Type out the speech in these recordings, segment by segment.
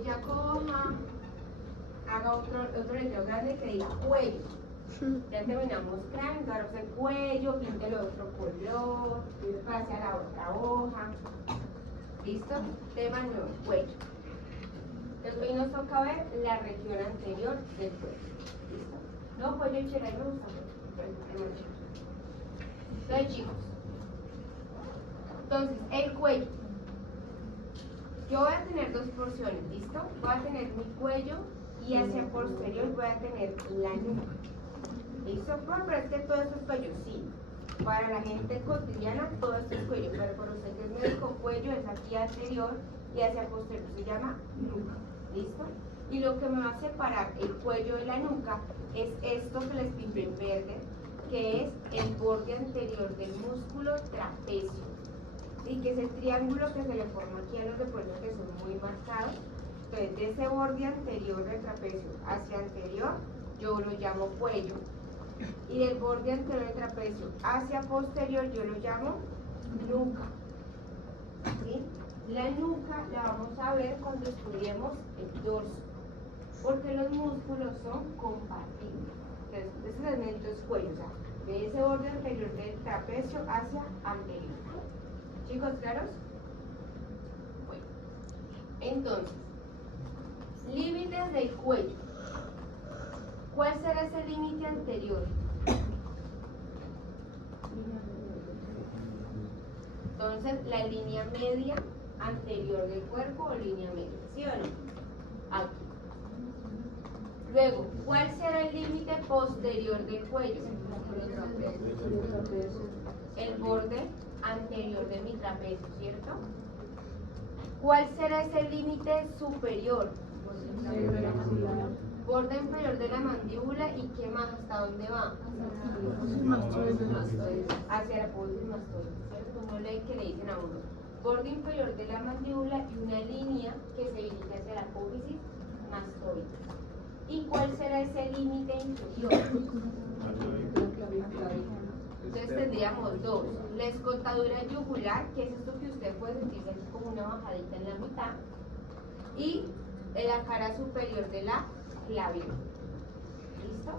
ella coja, haga otro letrero grande que diga cuello. Ya terminamos cráneo, ahora el cuello, píntelo de otro color, pase a la otra hoja. ¿Listo? Tema nuevo, cuello. Entonces hoy nos toca ver la región anterior del cuello. ¿Listo? No, cuello y chela, me gusta mucho. Entonces chicos, entonces el cuello. Yo voy a tener dos porciones, ¿listo? Voy a tener mi cuello y hacia posterior voy a tener la nuca. ¿Listo? Bueno, pero es que todo esto es cuello, sí. Para la gente cotidiana todo esto es cuello, pero por usted que es médico, cuello es aquí anterior y hacia posterior se llama nuca. ¿Listo? Y lo que me va a separar el cuello de la nuca es esto que les pinté en verde, que es el borde anterior del músculo trapecio. Y que es el triángulo que se le forma aquí a los deportes que son muy marcados. Entonces, de ese borde anterior del trapecio hacia anterior, yo lo llamo cuello. Y del borde anterior del trapecio hacia posterior, yo lo llamo nuca. ¿Sí? La nuca la vamos a ver cuando estudiemos el dorso, porque los músculos son compatibles. Entonces, ese segmento es cuello, o sea, de ese borde anterior del trapecio hacia anterior. ¿Chicos claros? Bueno, entonces, límites del cuello. ¿Cuál será ese límite anterior? Entonces, la línea media anterior del cuerpo o línea media, ¿sí o no? Aquí. Luego, ¿cuál será el límite posterior del cuello? El borde anterior de mi trapecio, ¿cierto? ¿Cuál será ese límite superior? Borde inferior de la mandíbula y ¿qué más? ¿Hasta dónde va? Hacia la apófisis mastoide, ¿cierto? Uno lee que le dicen a uno borde inferior de la mandíbula y una línea que se dirige hacia la apófisis mastoide. ¿Y cuál será ese límite inferior? Entonces tendríamos dos, la escotadura yugular, que es esto que usted puede sentir como una bajadita en la mitad, y la cara superior de la clavícula. ¿Listo?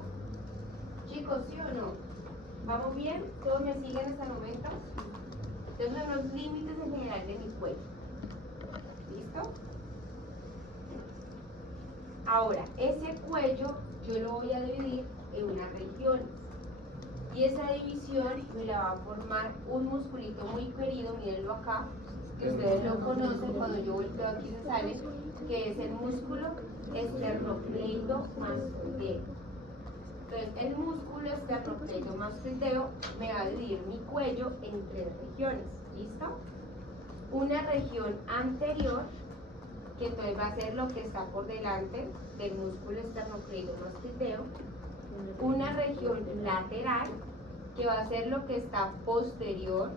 Chicos, ¿sí o no? ¿Vamos bien? ¿Todos me siguen hasta el momento? Entonces son los límites en general de mi cuello. ¿Listo? Ahora, ese cuello yo lo voy a dividir en unas regiones. Y esa división me la va a formar un musculito muy querido, mírenlo acá, que ustedes lo conocen, cuando yo volteo aquí se sale, que es el músculo esternocleidomastoideo. Entonces, el músculo esternocleidomastoideo me va a dividir mi cuello en tres regiones, ¿listo? Una región anterior, que entonces va a ser lo que está por delante del músculo esternocleidomastoideo, una región lateral, que va a ser lo que está posterior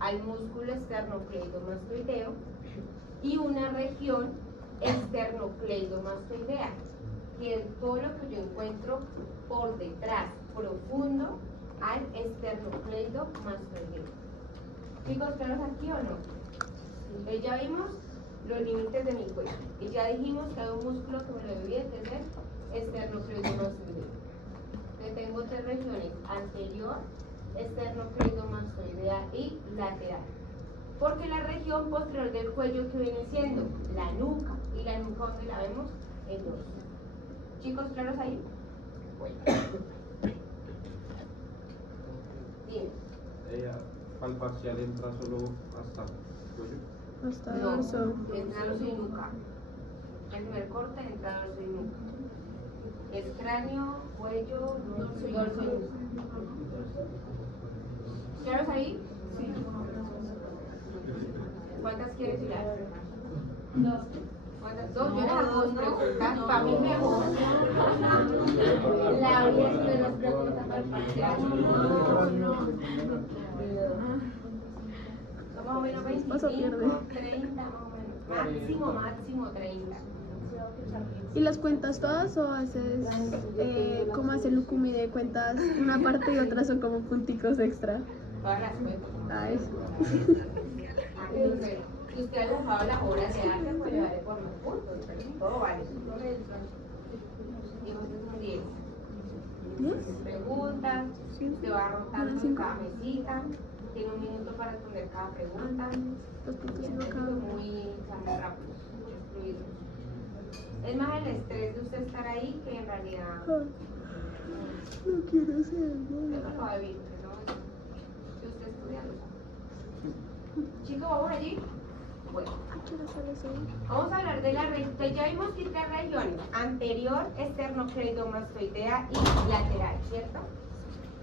al músculo esternocleidomastoideo, y una región esternocleidomastoidea, que es todo lo que yo encuentro por detrás, profundo al esternocleidomastoideo. ¿Chicos, claros aquí o no? Entonces ya vimos los límites de mi cuello y ya dijimos que hay un músculo que me lo divide, que es el esternocleidomastoideo. Tengo tres regiones: anterior, esternocleidomastoidea y lateral. Porque la región posterior del cuello, que viene siendo la nuca, y la nuca, ¿dónde la vemos? El dorso. ¿Chicos claros ahí? Bueno. Dime. Al parcial entra solo hasta cuello. Hasta No, dorso. entra dorso y nuca. El primer corte entra dorso y nuca. Es cráneo, cuello, dorso y nuca. ¿Claros ahí? Sí. ¿Cuántas quieres tirar? Dos. ¿Cuántas? Dos. Yo les hago dos preguntas. Para mí mejor. La vida es que nos pregunta para el parcial. No. Son más o menos 25, 30, más o menos. Máximo 30. ¿Y las cuentas todas o haces como hace Lucumide, cuentas una parte y otras son como punticos extra? Todas las cuentas. Ah, eso. Si usted ha dibujado las obras de arte, pues le daré por los puntos. todo vale. Y entonces un 10. Preguntas, se va rotando en cada mesita, tiene un minuto para responder cada pregunta. Y es muy rápido, muchos fluidos. Es más el estrés de usted estar ahí que en realidad. No quiero hacerlo. Eso lo va a vivir, ¿no? Si usted estudia, lo sabe. Chicos, ¿vamos allí? Bueno. Quiero hacer eso. Vamos a hablar de la región. Ya vimos que tres regiones: anterior, esternocleidomastoidea y lateral, ¿cierto?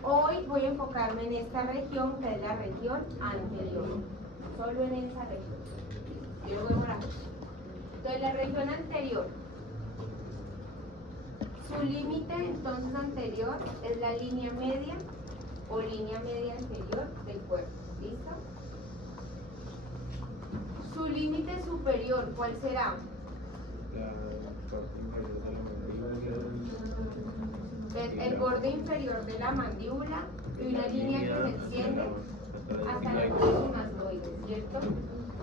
Hoy voy a enfocarme en esta región, que es la región anterior. Solo en esa región. Yo lo voy a morar. Entonces, la región anterior. Su límite, entonces, anterior es la línea media o línea media anterior del cuerpo. ¿Listo? Su límite superior, ¿cuál será? El borde inferior de la mandíbula y una línea que se extiende hasta la mastoides, ¿cierto?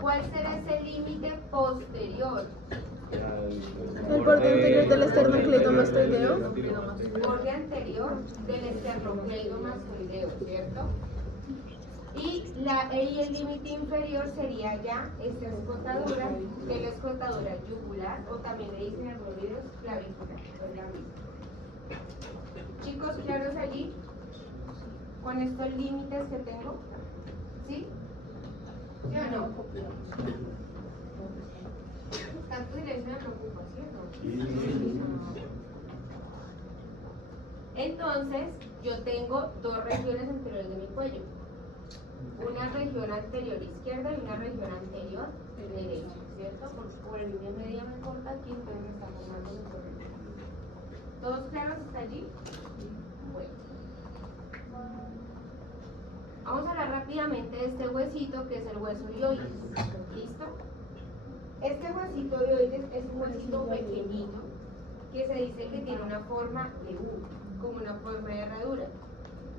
¿Cuál será ese límite posterior? El borde anterior del esternocleidomastoideo. Borde anterior del esternocleidomastoideo, ¿cierto? Y el límite inferior sería ya esta escotadura, que es la escotadura yugular, o también le dicen en algunos videos clavícula, es la misma. Chicos, ¿claros allí? Con estos límites que tengo, ¿sí? ¿Sí o no? Tanto silencio me preocupa, ¿cierto? Entonces, yo tengo dos regiones anteriores de mi cuello. Una región anterior izquierda y una región anterior derecha, ¿cierto? Por el línea media me corta aquí, entonces me está formando el correcto. ¿Todos claros hasta allí? Bueno. Vamos a hablar rápidamente de este huesito que es el hueso hioides. ¿Listo? Este huesito hioides es un huesito pequeñito que se dice que tiene una forma de U, como una forma de herradura.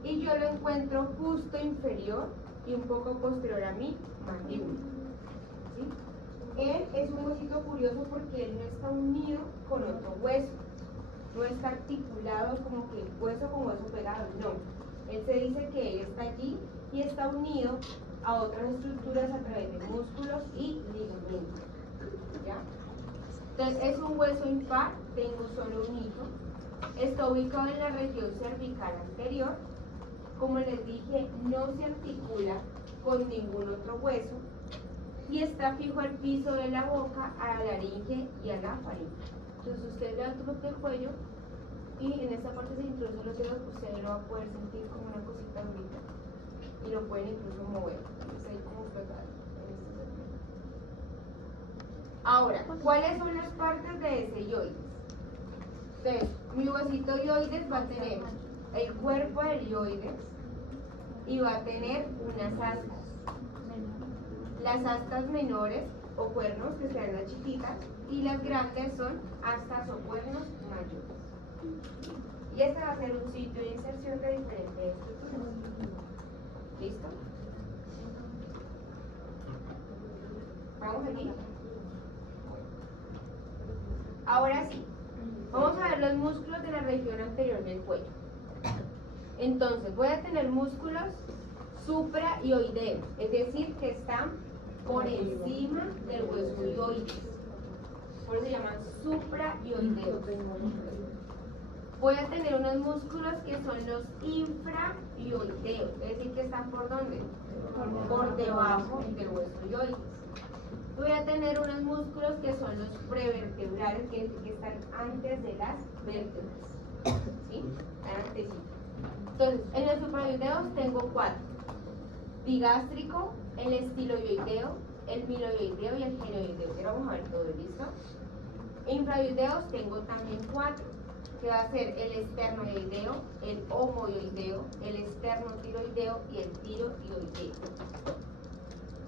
Y yo lo encuentro justo inferior y un poco posterior a mi mandíbula. ¿Sí? Él es un huesito curioso porque él no está unido con otro hueso, no está articulado como que hueso con hueso pegado, no. Él se dice que él está allí y está unido a otras estructuras a través de músculos y ligamentos. ¿Ya? Entonces es un hueso impar, tengo solo un hijo, está ubicado en la región cervical anterior. Como les dije, no se articula con ningún otro hueso y está fijo al piso de la boca, a la laringe y a la faringe. Entonces usted ve el truco del cuello y en esta parte se introducen los dedos, usted lo va a poder sentir como una cosita durita y lo pueden incluso mover. Es ahí como flotar en este segmento. Ahora, ¿cuáles son las partes de ese hioides? Entonces, mi huesito hioides va a tener el cuerpo del hioides y va a tener unas astas. Las astas menores o cuernos, que sean las chiquitas, y las grandes son astas o cuernos mayores. Y este va a ser un sitio de inserción de diferentes estructuras. ¿Listo? ¿Vamos aquí? Ahora sí, vamos a ver los músculos de la región anterior del cuello. Entonces, voy a tener músculos supraioideos, es decir, que están por encima del hueso hioides. Por eso se llaman supraioideos. Voy a tener unos músculos que son los infraioideos, es decir, que están ¿por dónde? Por debajo del hueso hioides. Voy a tener unos músculos que son los prevertebrales, que están antes de las vértebras. ¿Sí? Están antecitos. Entonces, en los supraioideos tengo 4. Bigástrico, el estiloioideo, el miloioideo y el genioideo. Ahora vamos a ver todo, ¿listo? Infraioideos tengo también 4, que va a ser el esternoioideo, el homoioideo, el esternotiroideo y el tiroioideo.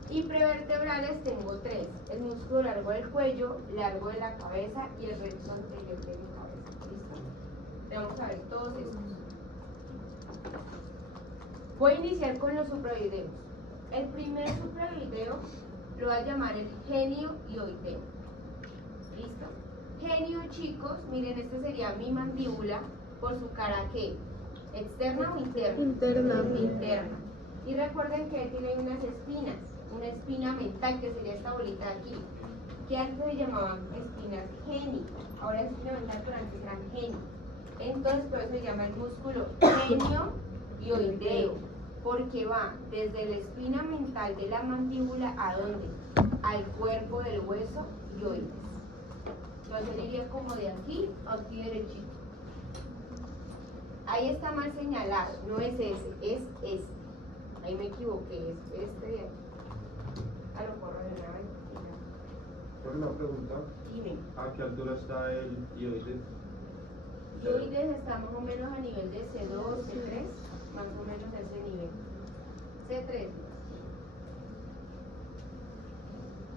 Y prevertebrales tengo 3, el músculo largo del cuello, largo de la cabeza y el recto anterior de mi cabeza. ¿Listo? Vamos a ver todos estos. Voy a iniciar con los supraoideos. El primer supraoideo lo voy a llamar el genioideo. ¿Listo? genio, chicos, miren, este sería mi mandíbula por su cara, ¿qué? ¿Externa o interna? Interna. Interna. Y recuerden que él tiene unas espinas, una espina mental que sería esta bolita de aquí, que antes se llamaban espinas génicas, ahora es espina mental, pero antes eran genio. Entonces, por eso se llama el músculo genioideo, porque va desde la espina mental de la mandíbula a dónde? Al cuerpo del hueso hioides. Entonces iría como de aquí a aquí derechito. Ahí está mal señalado, no es ese, es este. Ahí me equivoqué, es este de aquí. A lo corro de una vez. Por una pregunta, Dime. ¿a qué altura está el hioides? Hioides está más o menos a nivel de C2, C3, más o menos a ese nivel. C3.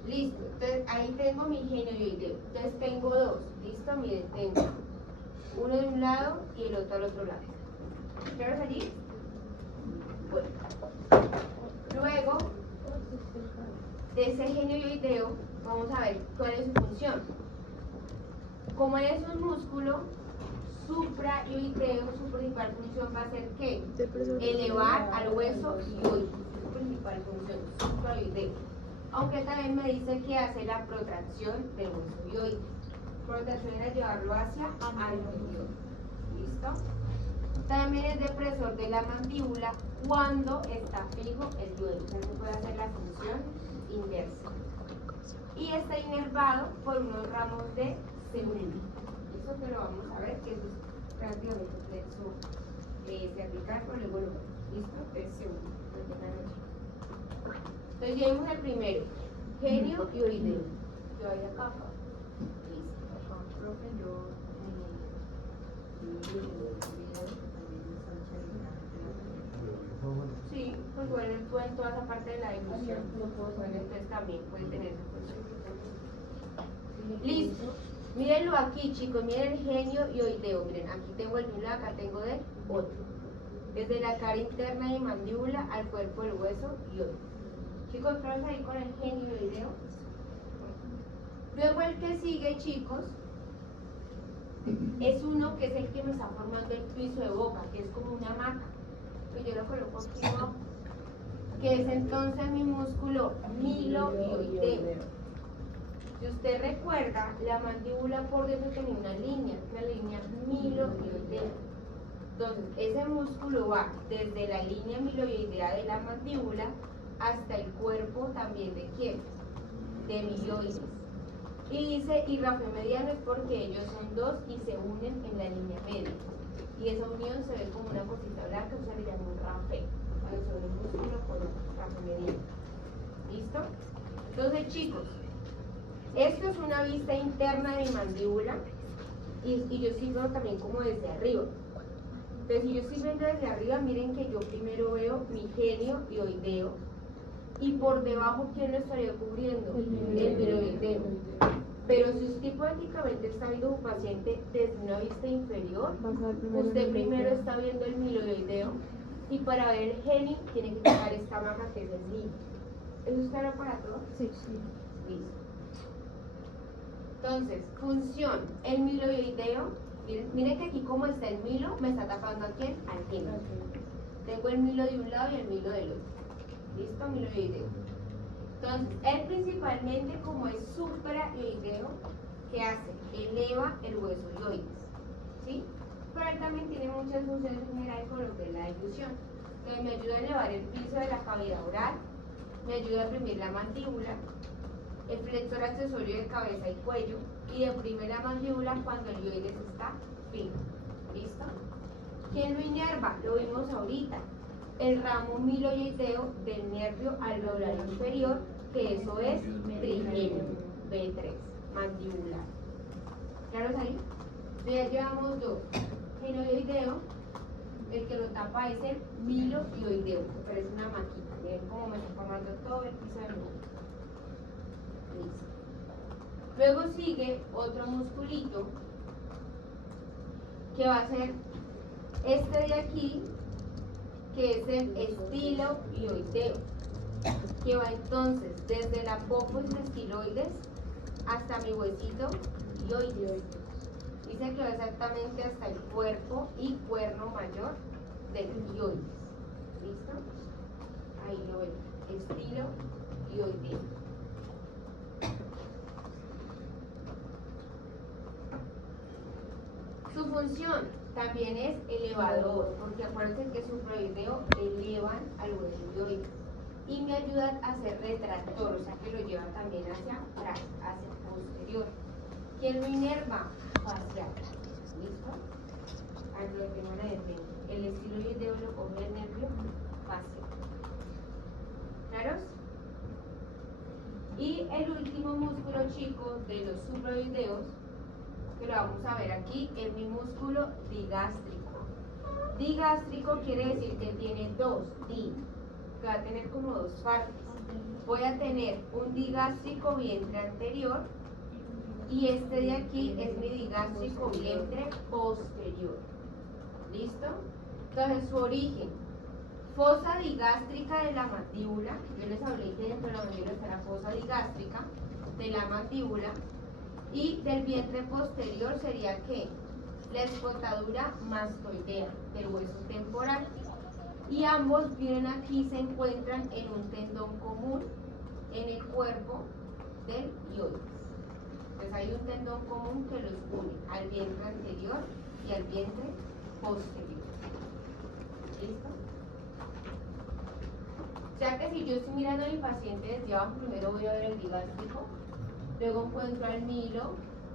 Listo, entonces ahí tengo mi genioideo. Entonces tengo dos, listo, miren, tengo uno de un lado y el otro al otro lado. ¿Claros allí? Bueno. Luego de ese genioideo, vamos a ver cuál es su función. Como él es un músculo suprayoideo, su principal función va a ser ¿qué? Elevar al hueso hioide. Su principal función, suprayoideo. Aunque también me dice que hace la protracción del hueso hioide. Protracción es llevarlo hacia anterior. ¿Listo? También es depresor de la mandíbula cuando está fijo el hioide. Entonces puede hacer la función inversa. Y está inervado por unos ramos de segunda. Eso que lo vamos a ver, que eso es prácticamente plexo cervical, pero luego lo vemos. ¿Listo? Es segundo. Entonces llevemos el primero, genioideo. Yo voy acá. Listo. Profe, sí, pues bueno, tú en toda esa parte de la difusión, bueno, entonces también puede tener esa función. Listo. Mírenlo aquí, chicos, miren el genioideo. Miren, aquí tengo el de un lado, acá tengo del otro. Desde la cara interna de mandíbula al cuerpo del hueso hioide. Chicos, ¿qué vamos a ir con el genioideo? Luego el que sigue, chicos, es uno que es el que me está formando el piso de boca, que es como una maca. Pues yo lo coloco aquí abajo, que es entonces mi músculo miloioideo. Si usted recuerda, la mandíbula por dentro tenía una línea miloioidea. Entonces, ese músculo va desde la línea miloioidea de la mandíbula hasta el cuerpo también de quién? De mi hioides. Y dice irrafio mediano es porque ellos son dos y se unen en la línea media. Y esa unión se ve como una cosita blanca, eso se le llama un rafé. Cuando son un músculo con un rafé mediano. ¿Listo? Entonces, chicos, esto es una vista interna de mi mandíbula y yo estoy viendo también como desde arriba. Entonces, si yo estoy viendo desde arriba, miren que yo primero veo mi genioideo y por debajo, ¿quién lo estaría cubriendo? El miloioideo. Pero si usted hipotéticamente está viendo a un paciente desde una vista inferior, usted primero está viendo el miloioideo y para ver el genio tiene que quitar esta maca que es el milo. ¿Eso es claro para todos? Sí. Listo. Entonces, función, el miloioideo, miren que aquí como está el milo, me está tapando a quién, al genio. Tengo el milo de un lado y el milo del otro. ¿Listo? Miloioideo. Entonces, él principalmente como es suprayoideo, ¿qué hace? Eleva el hueso hioides, ¿sí? Pero él también tiene muchas funciones en general con lo que es la difusión. Entonces, me ayuda a elevar el piso de la cavidad oral, me ayuda a deprimir la mandíbula, el flexor accesorio de cabeza y cuello, y deprime la mandíbula cuando el hioides está fijo. ¿Listo? ¿Quién lo inerva? Lo vimos ahorita. El ramo miloioideo del nervio alveolar inferior, que eso es trigenio, B3, mandibular. ¿Claros ahí? Ya llevamos dos. Genioideo, el que lo tapa es el miloioideo, que parece una maquita. Miren cómo me está formando todo el piso del boca. Listo. Luego sigue otro musculito, que va a ser este de aquí, que es el estiloioideo, que va entonces desde la apófisis de estiloides hasta mi huesito hioides. Dice que va exactamente hasta el cuerpo y cuerno mayor del hioides. ¿Listo? Ahí lo ven. Estilo hioideo. Su función también es elevador, porque acuérdense que supraoideo elevan al hueso hioides y me ayudan a ser retractor, o sea que lo lleva también hacia atrás, hacia posterior. ¿Quién lo inerva? Facial. ¿Listo? Ahí lo tengo en la defensa. El estilo hioideo lo coge el nervio facial. ¿Claros? Y el último músculo, chicos, de los supraoideos, que lo vamos a ver aquí, es mi músculo digástrico. Digástrico quiere decir que tiene dos, que va a tener como dos partes. Voy a tener un digástrico vientre anterior y este de aquí es mi digástrico vientre posterior. ¿Listo? Entonces su origen, fosa digástrica de la mandíbula, yo les hablé que dentro de la mandíbula está la fosa digástrica de la mandíbula, y del vientre posterior sería que la escotadura mastoidea del hueso temporal, y ambos vienen aquí, se encuentran en un tendón común en el cuerpo del hioides. Entonces hay un tendón común que los une al vientre anterior y al vientre posterior. ¿Listo? O sea que si yo estoy mirando a mi paciente desde abajo, primero voy a ver el digástrico, luego encuentro al milo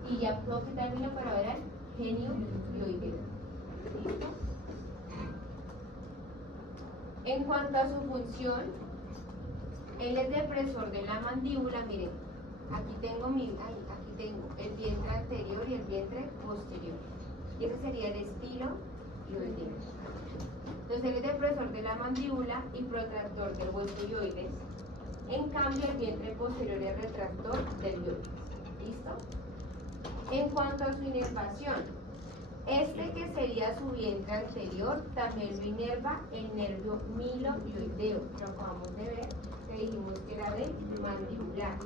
y ya puedo quitar el milo para ver al genio hioideo. ¿Listo? En cuanto a su función, él es depresor de la mandíbula. Miren, aquí tengo el vientre anterior y el vientre posterior. Y ese sería el estilo hioideo. Entonces él es depresor de la mandíbula y protractor del hueso hioides. En cambio, el vientre posterior es retractor del hioides. ¿Listo? En cuanto a su inervación, este que sería su vientre anterior también lo inerva el nervio milohioideo. Lo acabamos de ver, que dijimos que era de mandibular.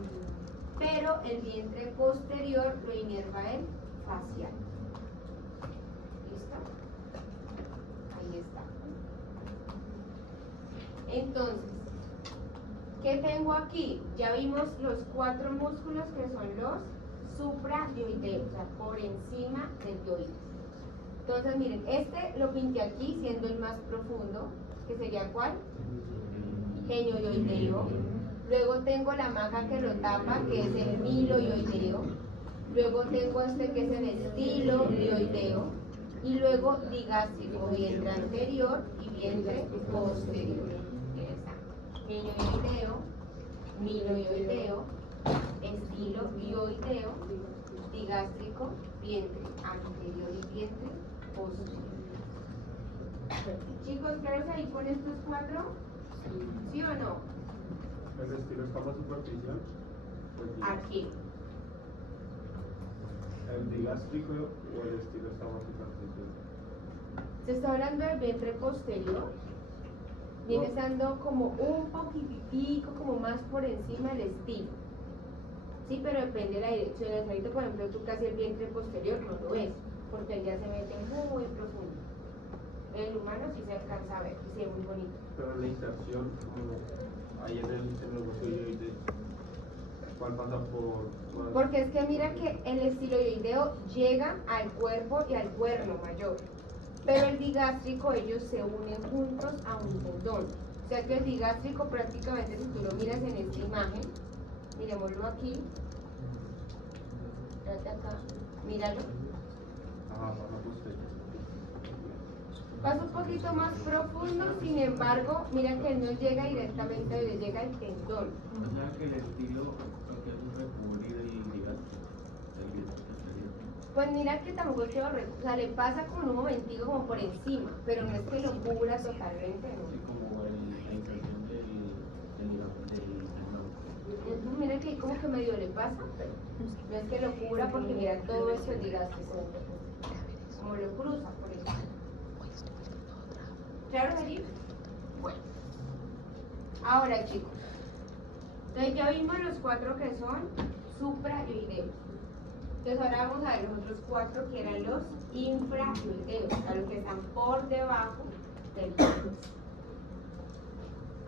Pero el vientre posterior lo inerva el facial. ¿Listo? Ahí está. Entonces, ¿qué tengo aquí? Ya vimos los 4 músculos que son los suprahioideos, o sea, por encima del hioides. Entonces, miren, este lo pinté aquí siendo el más profundo, que sería ¿cuál? Geniohioideo. Luego tengo la maja que lo tapa, que es el milohioideo. Luego tengo este que es el estilohioideo. Y luego digástrico, vientre anterior y vientre posterior. Geniohioideo, milohioideo, estilohioideo, digástrico, vientre anterior y vientre posterior. Chicos, ¿claros ahí con estos 4? ¿Sí o no? ¿El estilo está más superficial? Pues Aquí. ¿El digástrico o el estilo está más superficial? Se está hablando del vientre posterior. Viene estando como un poquitico, como más por encima del estilo. Sí, pero depende de la dirección. Ahorita, por ejemplo, tú casi el vientre posterior no lo ves, porque él ya se mete muy profundo. El humano sí se alcanza a ver y se ve muy bonito. Pero la inserción, como ahí en el hueso hioides, ¿cuál pasa por...? Porque es que mira que el estilohioideo llega al cuerpo y al cuerno mayor, pero el digástrico ellos se unen juntos a un tendón. O sea que el digástrico prácticamente, si tú lo miras en esta imagen, miremoslo aquí, trate acá, míralo, Ajá, pasa posterior. pasa un poquito más profundo, sin embargo, mira que él no llega directamente, le llega al tendón. O sea que el estilo lo que hace es recubrir el digástrico, el vientre posterior. Pues mira que tampoco es que lo o sea, le pasa como en un momentico como por encima, pero no es que lo cubra totalmente, Así ¿no? como la inserción del tendón. Mira que ahí como que medio le pasa, pero no es que lo cubra porque mira todo eso es digástrico, como lo cruza, por ejemplo. ¿Claro, allí? Bueno. Ahora, chicos, entonces ya vimos los 4 que son suprayoideos. Entonces ahora vamos a ver los otros 4 que eran los infrayoideos, a los que están por debajo del hueso.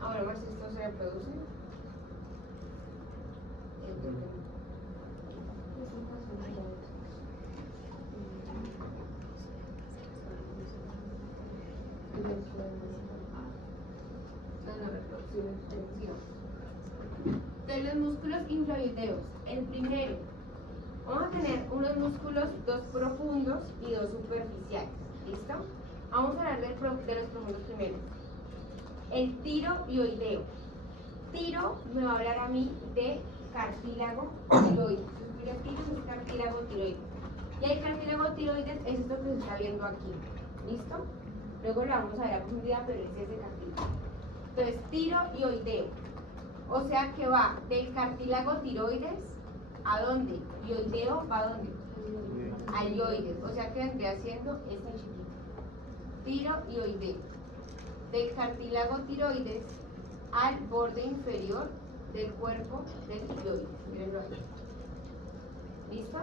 Ahora más esto se reproduce. Entonces los músculos infrayoideos, el primero, vamos a tener unos músculos, 2 profundos y 2 superficiales, ¿listo? Vamos a hablar de los profundos primero. El tiroideo. Tiro me va a hablar a mí de cartílago tiroides. Entonces, tiro es cartílago tiroides. Y el cartílago tiroides es esto que se está viendo aquí, ¿listo? Luego lo vamos a ver a profundidad, pero ese es el cartílago. Entonces, tiroideo. O sea que va del cartílago tiroides a dónde? Ioideo va a dónde? Al ioides. O sea que vendría siendo este chiquito. Tiroideo. Del cartílago tiroides al borde inferior del cuerpo del ioides. Mírenlo ahí. ¿Listo?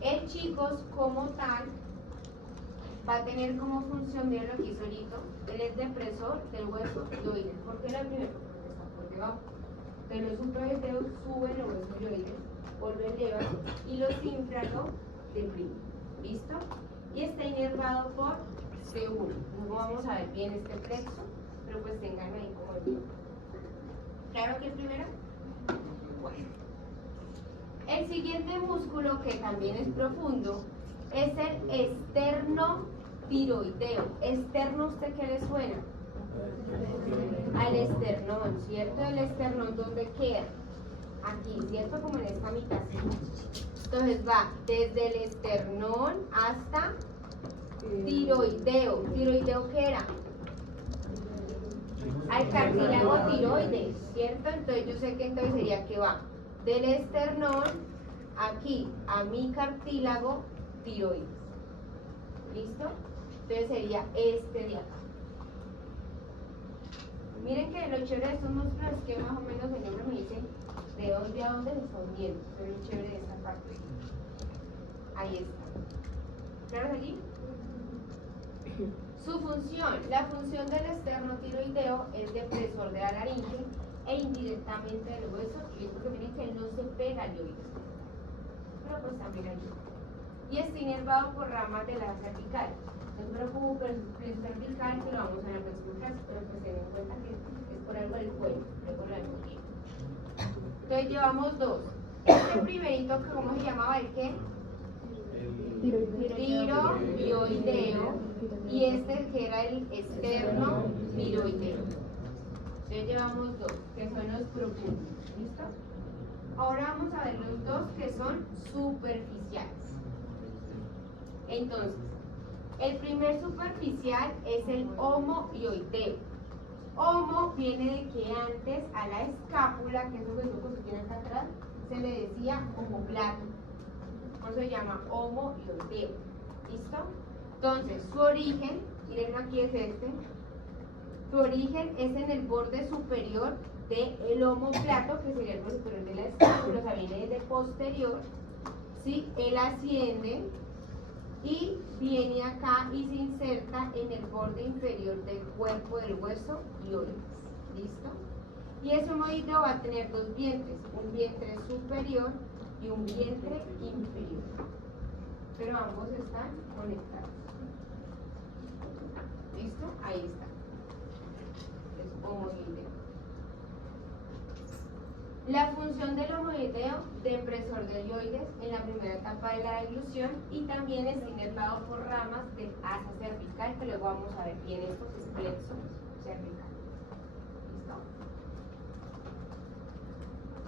El chicos como tal va a tener como función, miren lo que hizo ahorita, él es depresor del hueso ioides. ¿Por qué lo primero? Porque está por debajo. Entonces los suprayoideos suben el hueso ioides o lo elevan y los infra lo deprimen. ¿Listo? Y está inervado por C1. No vamos a ver bien este plexo, pero pues tengan ahí como el mismo. ¿Claro que el primero? Bueno. El siguiente músculo, que también es profundo, es el esternotiroideo. ¿Externo usted qué le suena? Al esternón, ¿cierto? El esternón, ¿dónde queda? Aquí, ¿cierto? Como en esta mitad. Entonces va desde el esternón hasta tiroideo. ¿Tiroideo qué era? Al cartílago tiroides, ¿cierto? Entonces yo sé que entonces sería que va del esternón aquí a mi cartílago tiroides. ¿Listo? Entonces sería este de acá. Miren que lo chévere de estos músculos es que más o menos el nombre me dice de dónde a dónde se están viendo. Eso es lo chévere de esta parte. Ahí está. ¿Claro allí? Su función, la función del esternotiroideo es depresor de la laringe e indirectamente del hueso, y es porque miren que no se pega al ioides, pero pues también ayuda. Y está inervado por ramas de la cervical. No se preocupen, es cervical, que lo vamos a ver en la próxima clase, pero pues ten en cuenta que es por algo del cuello, luego lo vemos bien. Entonces llevamos 2. Este primerito, ¿cómo se llamaba? ¿El qué? Tiroideo, y este que era el esternotiroideo. Entonces llevamos 2, que son los profundos. ¿Listo? Ahora vamos a ver los 2 que son superficiales. Entonces, el primer superficial es el homoioideo. Homo viene de que antes a la escápula, que es lo que tiene acá atrás, se le decía omoplato. Por eso se llama homoioideo. ¿Listo? Entonces, su origen, miren aquí es este. Su origen es en el borde superior del omoplato, que sería el borde superior de la escápula, o sea, viene desde posterior. ¿Sí? Él asciende y viene acá y se inserta en el borde inferior del cuerpo del hueso ioides. ¿Listo? Y ese homoioideo va a tener 2 vientres, un vientre superior y un vientre inferior, pero ambos están conectados. ¿Listo? Ahí está. Es homoioideo. La función del homoioideo, depresor del ioides en la primera etapa de la deglución, y también está inervado por ramas del asa cervical, que luego vamos a ver bien esto, que es plexo cervical. ¿Listo?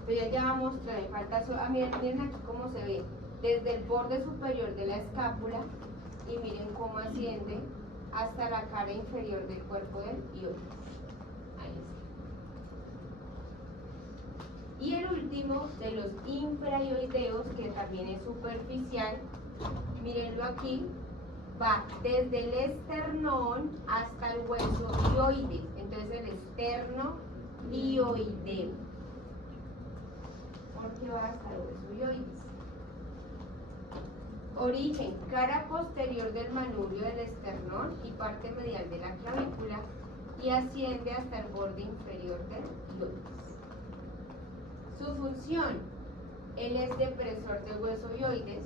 Entonces ya vamos, me falta miren aquí cómo se ve desde el borde superior de la escápula, y miren cómo asciende hasta la cara inferior del cuerpo del ioides. Ahí está. Y el último de los infraioideos, que también es superficial, mírenlo aquí, va desde el esternón hasta el hueso ioides. Entonces el esternoioideo. porque va hasta el hueso hioides. Origen, cara posterior del manubrio del esternón y parte medial de la clavícula y asciende hasta el borde inferior del hioides. Su función, él es depresor del hueso hioides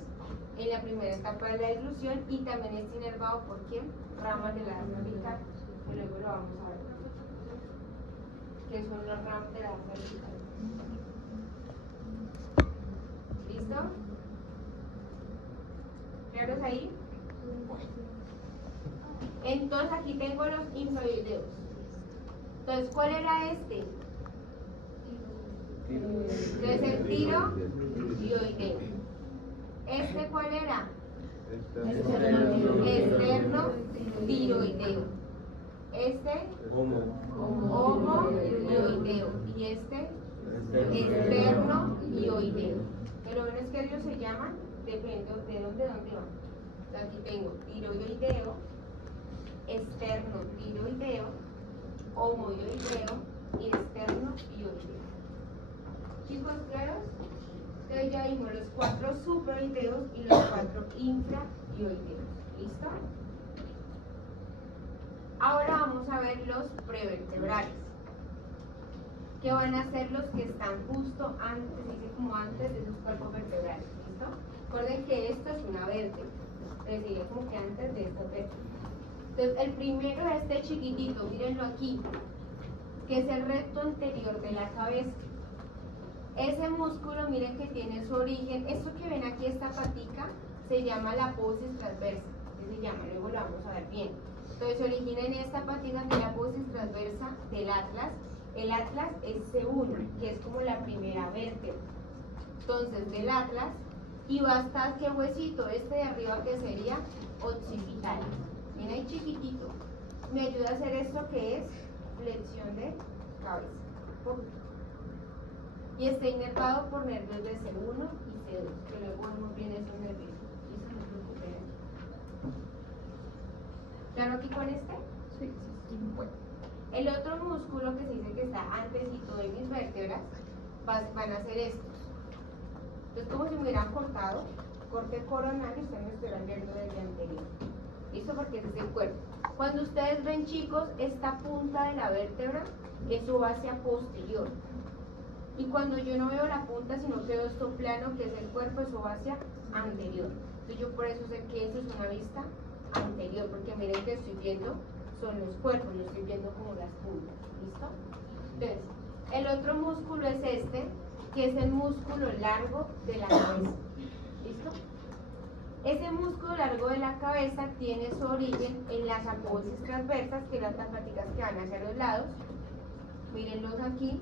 en la primera etapa de la deglución y también es inervado por ¿quién? Ramas de la cervical, que luego lo vamos a ver, que son los ramos de la cervical. ¿Listo? ¿Claros ahí? Entonces aquí tengo los infoideos. Entonces, ¿cuál era este? Entonces el tiro hioideo. ¿Este cuál era? Externo tiroideo. Este homohioideo. Y este externo hioideo. Pero bueno, es que ellos se llaman, depende de dónde van. Aquí tengo tiroideo, externo tiroideo, homohioideo y externo hioideo. Chicos, ¿claros? Entonces ya vimos los 4 supraoideos y los 4 infraoideos. ¿Listo? Ahora vamos a ver los prevertebrales, que van a ser los que están justo antes, dice como antes de sus cuerpos vertebrales. ¿Listo? Recuerden que esto es una vértebra, entonces sería como que antes de esta vértebra. Entonces el primero es este chiquitito, mírenlo aquí, que es el recto anterior de la cabeza. Ese músculo, miren que tiene su origen, esto que ven aquí, esta patica, se llama la apófisis transversa, así se llama, luego lo vamos a ver bien. Entonces se origina en esta patica de la apófisis transversa del atlas. El atlas es C1, que es como la primera vértebra. Entonces del atlas, y va hasta qué huesito, este de arriba que sería occipital. Miren ahí chiquitito. Me ayuda a hacer esto que es flexión de cabeza. Y está inervado por nervios de C1 y C2, que luego vemos bien esos nervios. Eso no se preocupen. ¿Claro aquí con este? Sí. Bueno. El otro músculo que se dice que está antesito de mis vértebras van a ser estos. Entonces, como si me hubieran cortado, corte coronal y ustedes me estuvieran viendo desde anterior. ¿Listo? Porque ese es el cuerpo. Cuando ustedes ven, chicos, esta punta de la vértebra, eso va hacia posterior. Y cuando yo no veo la punta, sino que veo esto plano, que es el cuerpo, eso va hacia anterior. Entonces yo por eso sé que eso es una vista anterior, porque miren que estoy viendo son los cuerpos, yo estoy viendo como las puntas. ¿Listo? Entonces, el otro músculo es este, que es el músculo largo de la cabeza. ¿Listo? Ese músculo largo de la cabeza tiene su origen en las apófisis transversas, que son las paticas que van hacia los lados. Mírenlos aquí,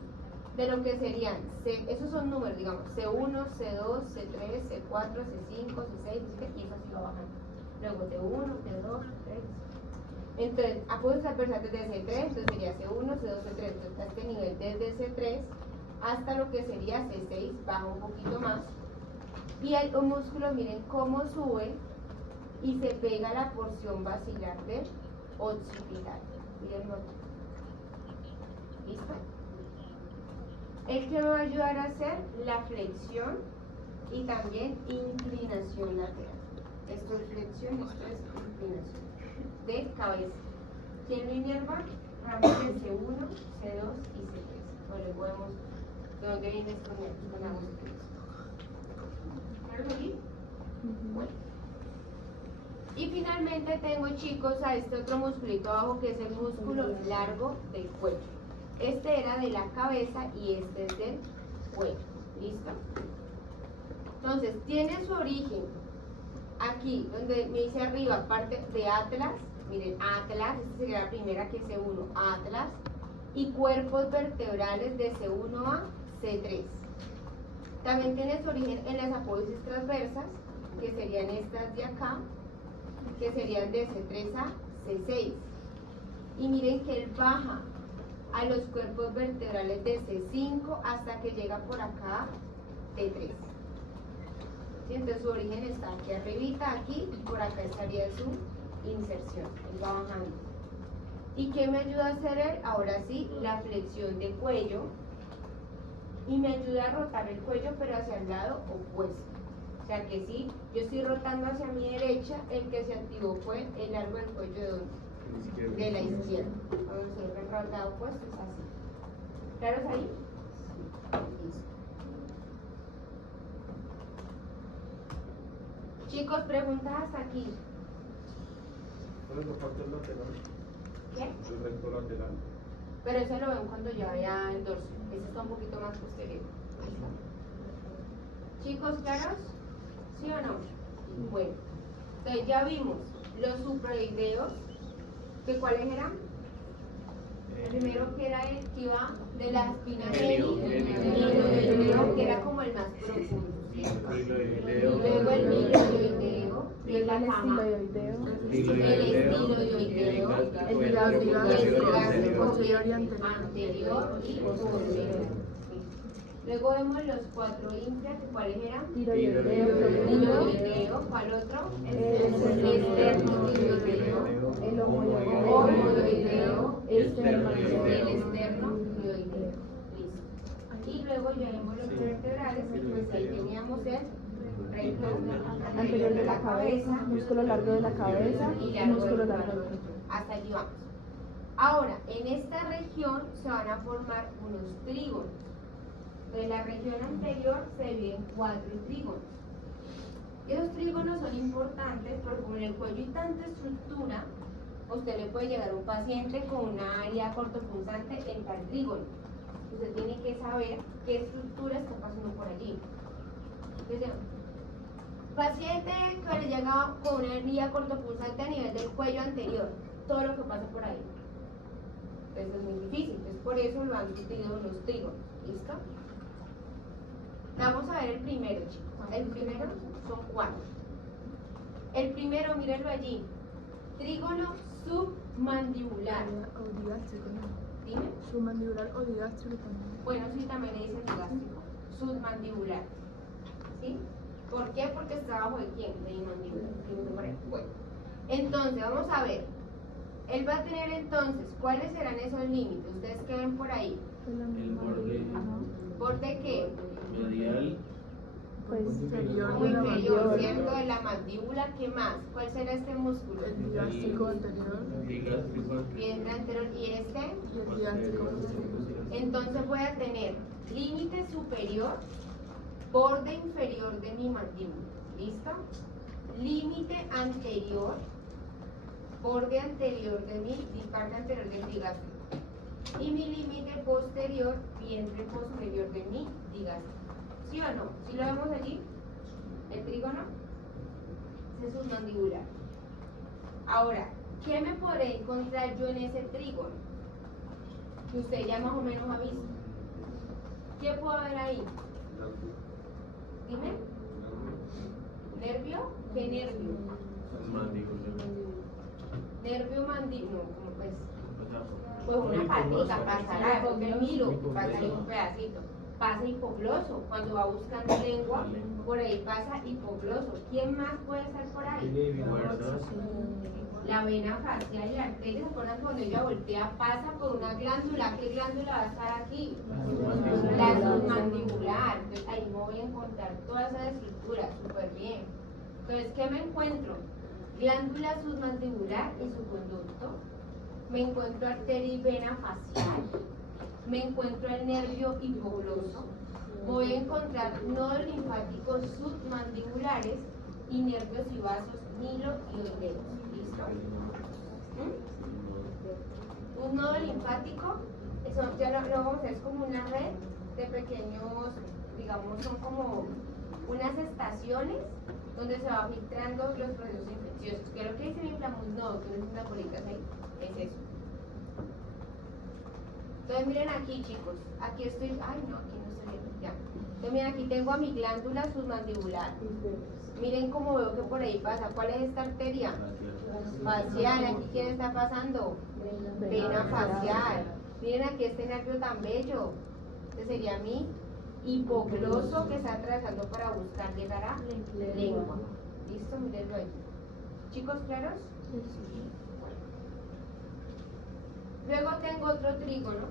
de lo que serían, esos son números, digamos, C1, C2, C3, C4, C5, C6, C7, y eso así va bajando. Luego T1, T2, T3. Entonces, apófisis transversales desde C3, entonces sería C1, C2, C3, entonces a este nivel desde C3 hasta lo que sería C6, baja un poquito más. Y el músculo, miren cómo sube y se pega a la porción basilar del occipital. Miren, ¿listo? El que me va a ayudar a hacer la flexión y también inclinación lateral. Esto es flexión, esto es inclinación de cabeza. ¿Quién lo inerva? Ramos de C1, C2 y C3. Bueno, podemos, ¿de dónde viene esto? Con la música. ¿Claro aquí? Bueno. Y finalmente tengo, chicos, a este otro musculito abajo, que es el músculo largo del cuello. Este era de la cabeza y este es del cuello. ¿Listo? Entonces, tiene su origen aquí, donde me dice arriba, parte de atlas. Miren, atlas, esta sería la primera, que es C1, atlas. Y cuerpos vertebrales de C1 a C3. También tiene su origen en las apófisis transversas, que serían estas de acá, que serían de C3 a C6. Y miren que él baja a los cuerpos vertebrales de C5 hasta que llega por acá T3. ¿Sí? Entonces su origen está aquí arribita, aquí, y por acá estaría su inserción. Él va bajando. ¿Y qué me ayuda a hacer él? Ahora sí, la flexión de cuello y me ayuda a rotar el cuello pero hacia el lado opuesto. O sea que sí, yo estoy rotando hacia mi derecha, el que se activó fue el largo del cuello de dónde? De la izquierda. Cuando se lo el lado opuesto es así. ¿Claros ahí? Listo. Chicos, preguntas hasta aquí. ¿Cuál es la parte lateral? ¿Qué? El recto lateral. Pero eso lo ven cuando ya vea el dorso. Ese está un poquito más posterior. Ahí está. Chicos, ¿claros? ¿Sí o no? Bueno, entonces ya vimos los supraoideos, que ¿cuáles eran? El primero que era el que iba de la espina medio, que era como el más profundo. ¿Sí? Luego el miloioideo, que es la cama. El estiloioideo, El digástrico posterior y anterior. anterior y posterior. Luego vemos los 4 intra, que ¿cuáles eran? Tiroideo, ¿cuál otro? Esternotiroideo, El homoioideo, el externotiroideo. esternotiroideo. Listo. Y luego ya vemos los vertebrales, que pues ahí teníamos el recto Anterior de la cabeza, músculo largo de la cabeza y músculo largo del cuello. Hasta allí vamos. Ahora, en esta región se van a formar unos trígonos. De la región anterior se dividen 4 trígonos. Esos trígonos son importantes porque como en el cuello hay tanta estructura, a usted le puede llegar un paciente con una área cortopunzante en tal trígono. Usted tiene que saber qué estructura está pasando por allí. Entonces, paciente que le llega con una área cortopunzante a nivel del cuello anterior, todo lo que pasa por ahí. Entonces es muy difícil, entonces por eso lo han dividido en los trígonos. ¿Listo? Vamos a ver el primero, chicos. El primero son 4. El primero, mírenlo allí. Trígono submandibular. O digástrico, ¿no? Dime. Submandibular o digástrico también. Bueno, sí, también le dicen digástrico. Submandibular. ¿Sí? ¿Por qué? Porque está abajo de quién? De mi mandíbula. Bueno. Entonces, vamos a ver. Él va a tener entonces, ¿cuáles serán esos límites? ¿Ustedes qué ven por ahí? El borde. ¿Borde qué? Medial. pues inferior Como de la inferior, mandíbula. ¿cierto? De la mandíbula, ¿qué más? ¿Cuál será este músculo? El digástrico anterior Digástrico. Vientre anterior y este. y el digástrico posterior. Entonces voy a tener límite superior, borde inferior de mi mandíbula. ¿Listo? Límite anterior, borde anterior de mi parte anterior del digástrico. Y mi límite posterior, vientre posterior de mi digástrico. ¿Sí o no? ¿Sí lo vemos allí? ¿El trígono? Ese es submandibular. Ahora, ¿qué me podré encontrar yo en ese trígono? Que usted ya más o menos ha visto. ¿Qué puedo ver ahí? Dime. ¿Nervio? ¿Qué nervio? Nervio mandíbula. No, como pues una patica pasará, porque el miro pasa ahí un pedacito. Pasa hipogloso, cuando va buscando lengua, por ahí pasa hipogloso. ¿Quién más puede estar por ahí? La vena facial y la arteria, ¿se acuerdan que cuando ella voltea pasa por una glándula? ¿Qué glándula va a estar aquí? La submandibular. Entonces ahí me voy a encontrar toda esa estructura, súper bien. Entonces, ¿qué me encuentro? Glándula submandibular y su conducto. Me encuentro arteria y vena facial. Me encuentro el nervio hipogloso. Voy a encontrar nodos linfáticos submandibulares y nervios y vasos miloioideos. ¿Listo? Un nodo linfático, eso ya lo vamos a ver, es como una red de pequeños, digamos, son como unas estaciones donde se va filtrando los procesos infecciosos. Que lo que dice mi inflamusnodo, que no es una bolita ahí, es eso. Entonces miren aquí, chicos, aquí estoy, ay no, aquí no estoy viendo, ya. Entonces miren, aquí tengo a mi glándula submandibular. Miren cómo veo que por ahí pasa. ¿Cuál es esta arteria? Facial. ¿Aquí quién está pasando? Vena facial. Miren aquí este nervio tan bello. Este sería mi hipogloso que está atravesando para buscar llegar a lengua. ¿Listo? Mírenlo ahí. ¿Chicos claros? Luego tengo otro trígono,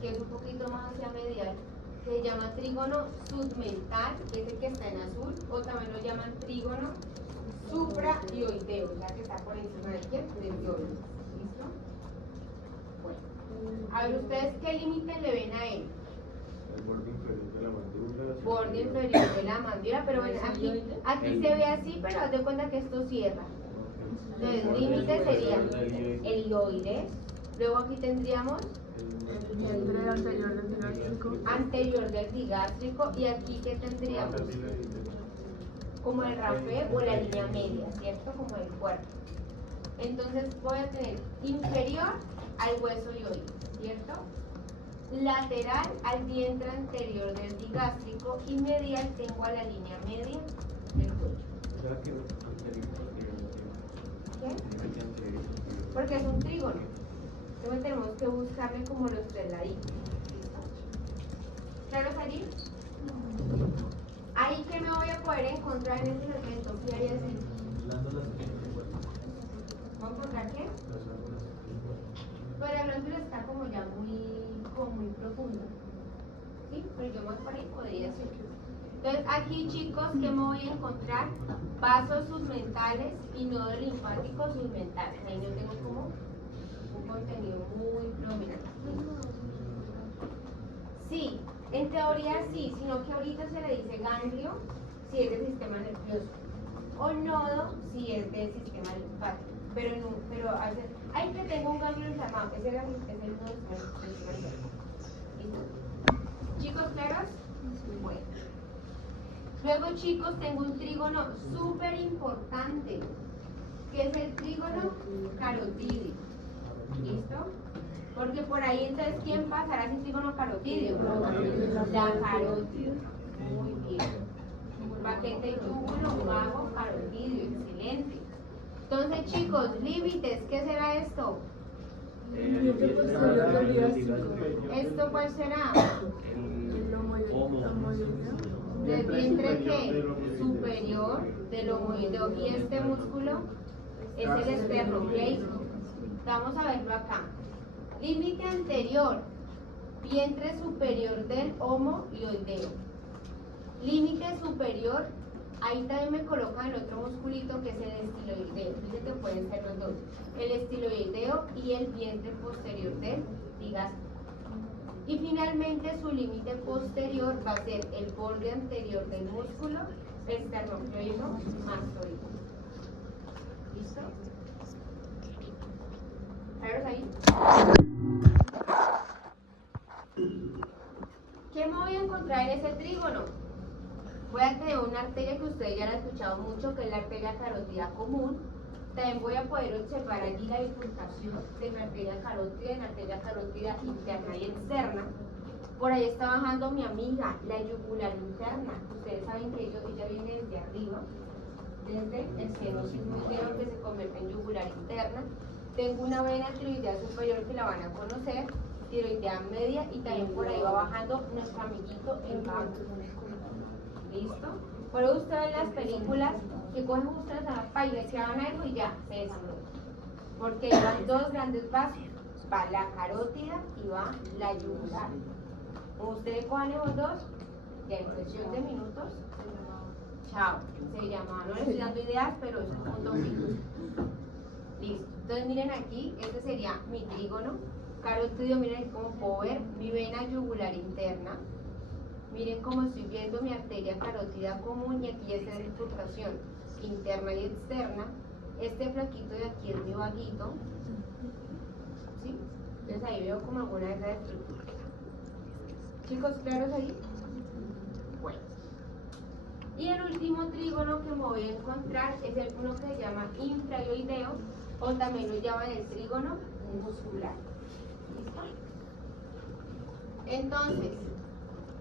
que es un poquito más hacia medial, se llama trígono submental, que es el que está en azul, o también lo llaman trígono supraioideo, la que está por encima de quién, del dioides. ¿Listo? Bueno, a ver ustedes qué límite le ven a él. El borde inferior de la mandíbula. Borde inferior de la mandíbula, pero bueno, aquí se ve así, pero haz de cuenta que esto cierra. Entonces, el límite sería el ioides. Luego aquí tendríamos Entre anterior del digástrico. anterior del digástrico, y aquí que tendríamos como el rafé o la línea media, ¿cierto? Como el cuerpo. Entonces voy a tener inferior al hueso ioides, ¿cierto? Lateral al vientre anterior del digástrico y medial tengo a la línea media del cuello. ¿Qué? Porque es un trígono. Entonces tenemos que buscarle como los tres laditos. ¿Claros allí? Ahí que me voy a poder encontrar en este segmento. ¿Qué haría así? ¿Voy a encontrar qué? Pero la glándula está como ya muy profundo. ¿Sí? Pero yo más por ahí podría ser. Entonces aquí, chicos, ¿qué me voy a encontrar? Vasos submentales y nodos linfáticos submentales. Ahí no tengo como un contenido muy prominente. Sí, en teoría sí, sino que ahorita se le dice ganglio si es del sistema nervioso, o nodo si es del sistema linfático. Pero a veces, ay, que tengo un ganglio inflamado, ese es el nodo del sistema nervioso. ¿Listo? ¿Chicos claros? Bueno. Luego, chicos, tengo un trígono súper importante, que es el trígono carotídeo. ¿Listo? Porque por ahí entonces, ¿quién pasará sin trígono carotídeo? La carótida. Muy bien. Paquete yúgulo, vago, carotídeo. Excelente. Entonces, chicos, límites, ¿qué será esto? ¿Esto cuál será? Del vientre que superior del homoideo, y este músculo es el esternocleido. Vamos a verlo acá. Límite anterior, vientre superior del homoioideo. Límite superior, ahí también me colocan el otro musculito que es el estiloideo. Dice que pueden ser los dos, el estiloideo y el vientre posterior del digástrico. Y finalmente su límite posterior va a ser el borde anterior del músculo esternocleido mastoideo. ¿Listo? ¿Claros ahí? ¿Qué me voy a encontrar en ese trígono? Voy a tener una arteria que ustedes ya la han escuchado mucho, que es la arteria carótida común. También voy a poder observar allí la bifurcación de la arteria carótida interna y externa. Por ahí está bajando mi amiga, la yugular interna. Ustedes saben que ella viene desde arriba, desde el seno sigmoideo, que se convierte en yugular interna. Tengo una vena tiroidea superior que la van a conocer, tiroidea media, y también por ahí va bajando nuestro amiguito el vago. ¿Listo? Por eso ustedes en las películas que cogen ustedes a la paila, se van algo y ya se desarrollan. Porque van dos grandes vasos, va la carótida y va la yugular. Como ustedes cojan esos dos, ya en cuestión de minutos, chao, se llama, no les estoy dando ideas, pero es un punto fijo. Listo, entonces miren aquí, este sería mi trígono carótido, miren cómo puedo ver mi vena yugular interna. Miren cómo estoy viendo mi arteria carótida común, y aquí está la bifurcación interna y externa. Este flaquito de aquí es mi vaguito, ¿sí? Entonces ahí veo como alguna de esas estructuras. Chicos, ¿claros ahí? Bueno. Y el último trígono que me voy a encontrar es el uno que se llama infraioideo, o también lo llaman el trígono muscular. ¿Listo? Entonces,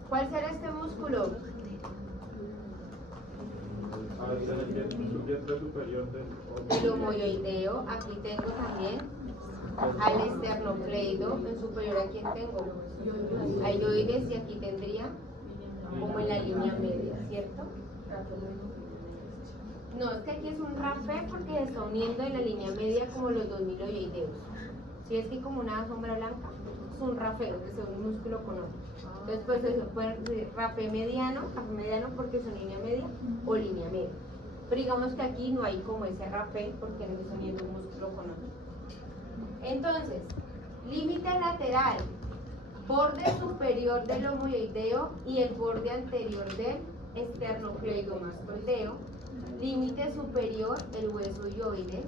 ¿cuál será este músculo? El vientre superior El homoioideo. Aquí tengo también al esternocleido. En superior, ¿a quién tengo? A ioides, y aquí tendría como en la línea media, ¿cierto? No, es que aquí es un rafé porque se está uniendo en la línea media como los 2000 oioideos. Si es que como una sombra blanca, es un rafé, que se une un músculo con otro. Entonces, pues eso puede ser rapé mediano porque son línea media o línea media. Pero digamos que aquí no hay como ese rapé porque no estoy uniendo un músculo con otro. Entonces, límite lateral, borde superior del homoideo y el borde anterior del esternocleidomastoideo, límite superior el hueso hioides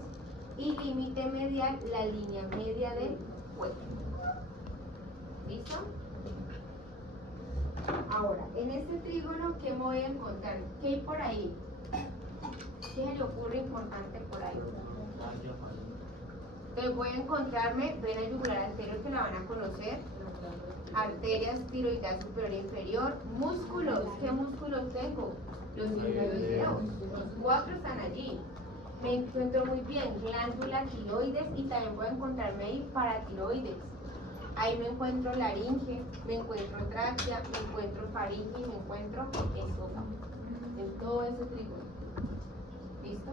y límite medial la línea media del cuello. ¿Listo? Ahora, en este trígono, ¿qué me voy a encontrar? ¿Qué hay por ahí? ¿Qué se le ocurre importante por ahí? Entonces voy a encontrarme vena yugular anterior, que la van a conocer, arterias tiroideas superior e inferior, músculos. ¿Qué músculos tengo? Los tiroideos. Los 4 están allí. Me encuentro muy bien glándula tiroides y también voy a encontrarme ahí paratiroides. Ahí me encuentro laringe, me encuentro tráquea, me encuentro faringe y me encuentro esófago. En todo ese trígono. ¿Listo?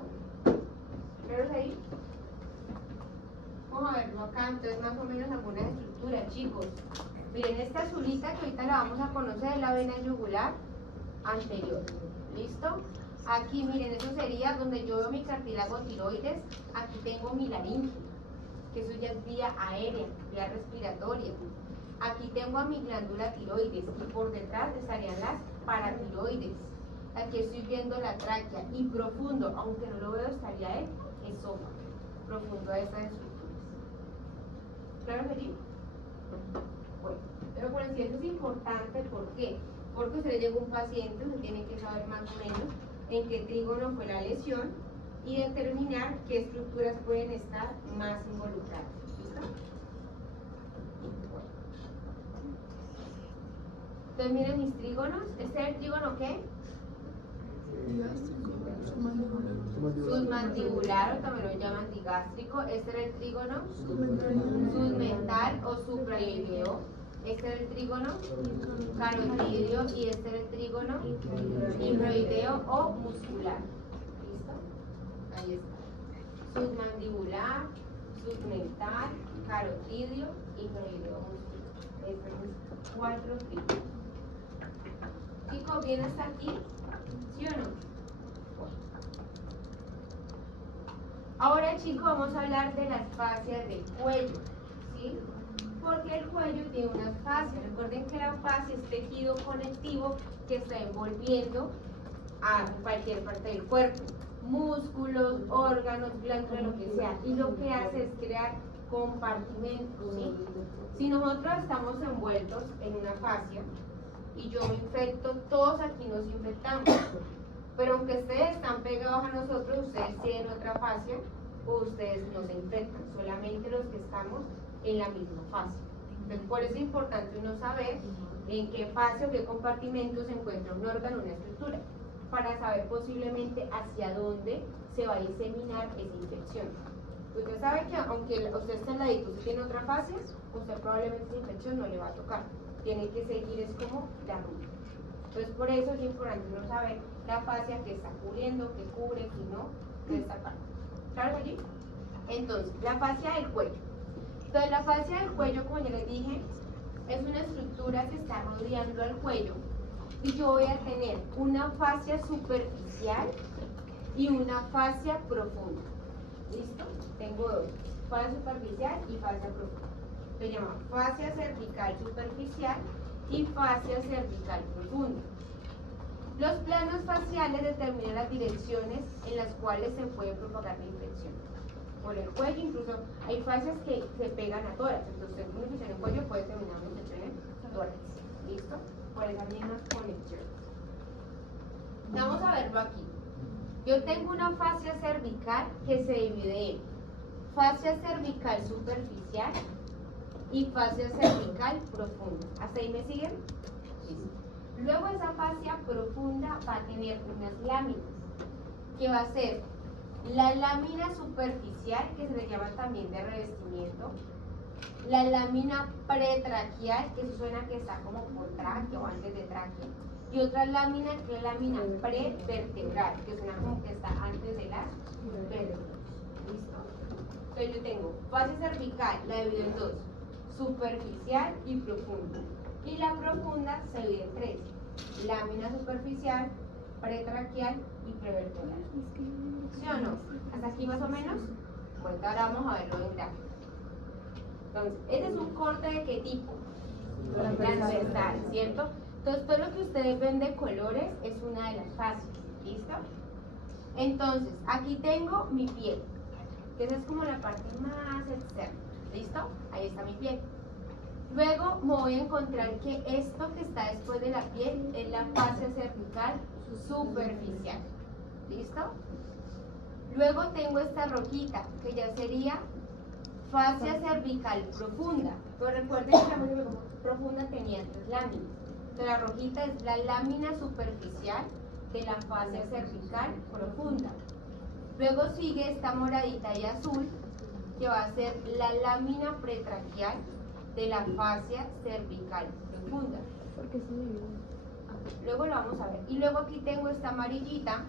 ¿Claros ahí? Vamos a verlo acá, entonces más o menos algunas estructuras, chicos. Miren, esta azulita que ahorita la vamos a conocer es la vena yugular anterior. ¿Listo? Aquí, miren, eso sería donde yo veo mi cartílago tiroides. Aquí tengo mi laringe, que eso ya es vía aérea, vía respiratoria. Aquí tengo a mi glándula tiroides y por detrás estarían las paratiroides. Aquí estoy viendo la tráquea y profundo, aunque no lo veo, estaría el esófago. Profundo a estas estructuras. ¿Claro allí? Bueno, pero por decir eso es importante, ¿por qué? Porque usted llega un paciente, usted tiene que saber más o menos en qué trígono fue la lesión y determinar qué estructuras pueden estar más involucradas. ¿Listo? Bueno. Entonces miren mis trígonos. ¿Este es el trígono qué? Submandibular, o también lo llaman digástrico. Este era el trígono submental o supraileo. Este era el trígono carotidio y este era el trígono infraoideo o muscular. ¿Listo? Ahí está. Submandibular, submental, carotidio, infraoideo, muscular. Estos son 4 trígonos. Chicos, ¿bien hasta aquí? ¿Sí o no? Ahora, chicos, vamos a hablar de las fascias del cuello, ¿sí? Porque el cuello tiene unas fascias. Recuerden que la fascia es tejido conectivo que está envolviendo a cualquier parte del cuerpo, músculos, órganos, glándulas, lo que sea, y lo que hace es crear compartimentos, ¿sí? Si nosotros estamos envueltos en una fascia y yo me infecto, todos aquí nos infectamos. Pero aunque ustedes están pegados a nosotros, ustedes tienen otra fascia o ustedes no se infectan, solamente los que estamos en la misma fascia. Entonces, por eso es importante uno saber en qué fascia o qué compartimento se encuentra un órgano o una estructura, para saber posiblemente hacia dónde se va a diseminar esa infección. Usted sabe que aunque usted esté al ladito, usted tiene otra fascia, usted probablemente esa infección no le va a tocar. Tiene que seguir, es como la ruta. Entonces, por eso es importante uno saber la fascia que está cubriendo, que cubre, que no, de esta parte. ¿Claro allí? Entonces, la fascia del cuello. Entonces, la fascia del cuello, como ya les dije, es una estructura que está rodeando al cuello y yo voy a tener una fascia superficial y una fascia profunda. ¿Listo? Tengo dos, fascia superficial y fascia profunda. Se llama fascia cervical superficial y fascia cervical profunda. Los planos faciales determinan las direcciones en las cuales se puede propagar la infección. Por el cuello, incluso hay fascias que se pegan a tórax. Entonces, una infección en el cuello puede terminar una infección en tórax. ¿Listo? Por esas mismas conexiones. Vamos a verlo aquí. Yo tengo una fascia cervical que se divide en fascia cervical superficial y fascia cervical profunda. ¿Hasta ahí me siguen? Listo. Luego esa fascia profunda va a tener unas láminas, que va a ser la lámina superficial, que se le llama también de revestimiento, la lámina pretraqueal, que suena que está como por tráquea o antes de tráquea, y otra lámina que es la lámina prevertebral, que suena como que está antes de las vértebras. ¿Listo? Entonces yo tengo fascia cervical, la divido en dos, superficial y profunda. Y la profunda se divide en tres: lámina superficial, pretraquial y prevertebral. ¿Sí o no? ¿Hasta aquí más o menos? Bueno, ahora vamos a verlo en gráfico. Entonces, este es un corte de qué tipo? Transversal, ¿cierto? Entonces, todo lo que ustedes ven de colores es una de las fases, ¿listo? Entonces, aquí tengo mi piel, que esa es como la parte más externa, ¿listo? Ahí está mi piel. Luego me voy a encontrar que esto que está después de la piel es la fascia cervical superficial, ¿listo? Luego tengo esta rojita, que ya sería fascia cervical profunda. Pero recuerden que la fascia profunda tenía tres láminas. Entonces la rojita es la lámina superficial de la fascia cervical profunda. Luego sigue esta moradita y azul, que va a ser la lámina pretraquial de la fascia cervical profunda. Luego lo vamos a ver. Y luego aquí tengo esta amarillita,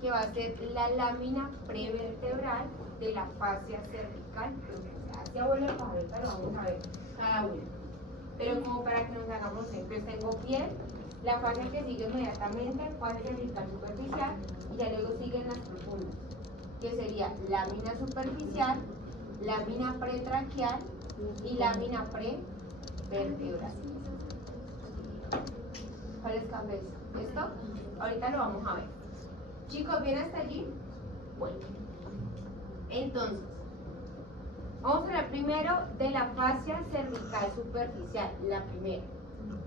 que va a ser la lámina prevertebral de la fascia cervical profunda. Así abuelo el pajarito, lo vamos a ver cada uno. Pero como para que nos hagamos ejemplos, tengo piel, la fascia que sigue inmediatamente, fascia cervical superficial, y ya luego siguen las profundas, que sería lámina superficial, lámina pretraquial y lámina prevertebral. ¿Cuál es cabeza? ¿Esto? Ahorita lo vamos a ver. Chicos, ¿bien hasta allí? Bueno. Entonces, vamos a hablar primero de la fascia cervical superficial, la primera,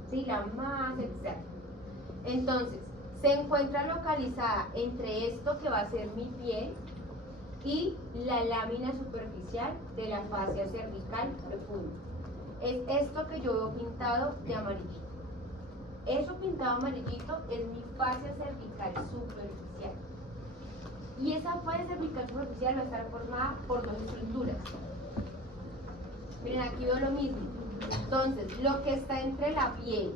¿sí? La más externa. Entonces, se encuentra localizada entre esto que va a ser mi piel y la lámina superficial de la fascia cervical profunda. Es esto que yo veo pintado de amarillito. Eso pintado amarillito es mi fascia cervical superficial. Y esa fascia cervical superficial va a estar formada por dos estructuras. Miren, aquí veo lo mismo. Entonces, lo que está entre la piel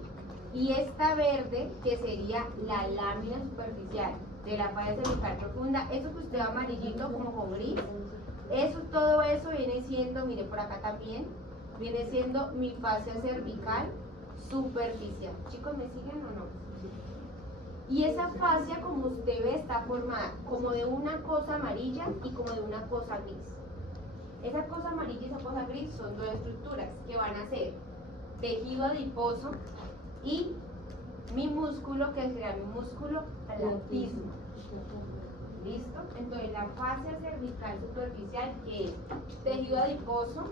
y esta verde, que sería la lámina superficial de la fascia cervical profunda, eso que usted ve amarillito como con gris, eso, todo eso viene siendo, mire por acá también, viene siendo mi fascia cervical superficial. Chicos, ¿me siguen o no? Y esa fascia, como usted ve, está formada como de una cosa amarilla y como de una cosa gris. Esa cosa amarilla y esa cosa gris son dos estructuras que van a ser tejido adiposo y mi músculo, que será mi músculo platismo. ¿Listo? Entonces la fascia cervical superficial, que es tejido adiposo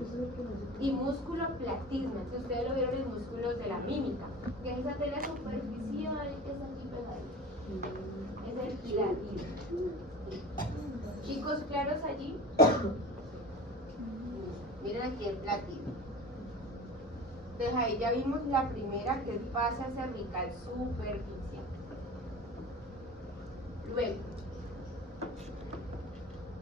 y músculo platismo. Entonces ustedes lo vieron en músculos de la mímica, que es esa tela superficial que está aquí pegadita. Es el platismo. Chicos, ¿claros allí? Miren aquí el platismo. Entonces ahí ya vimos la primera, que es fascia cervical superficial. Luego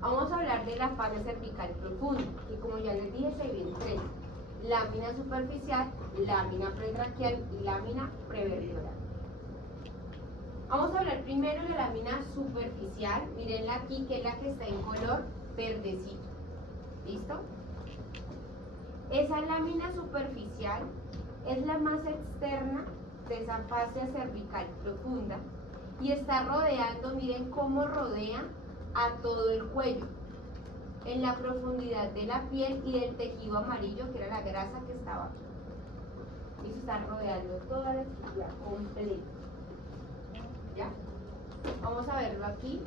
vamos a hablar de la fascia cervical profunda, que como ya les dije se divide en tres: lámina superficial, lámina pretraquial y lámina prevertebral. Vamos a hablar primero de la lámina superficial. Mírenla aquí, que es la que está en color verdecito. ¿Listo? Esa lámina superficial es la más externa de esa fascia cervical profunda y está rodeando, miren cómo rodea a todo el cuello, en la profundidad de la piel y del tejido amarillo, que era la grasa que estaba aquí. Y se está rodeando toda la estructura completa. ¿Ya? Vamos a verlo aquí.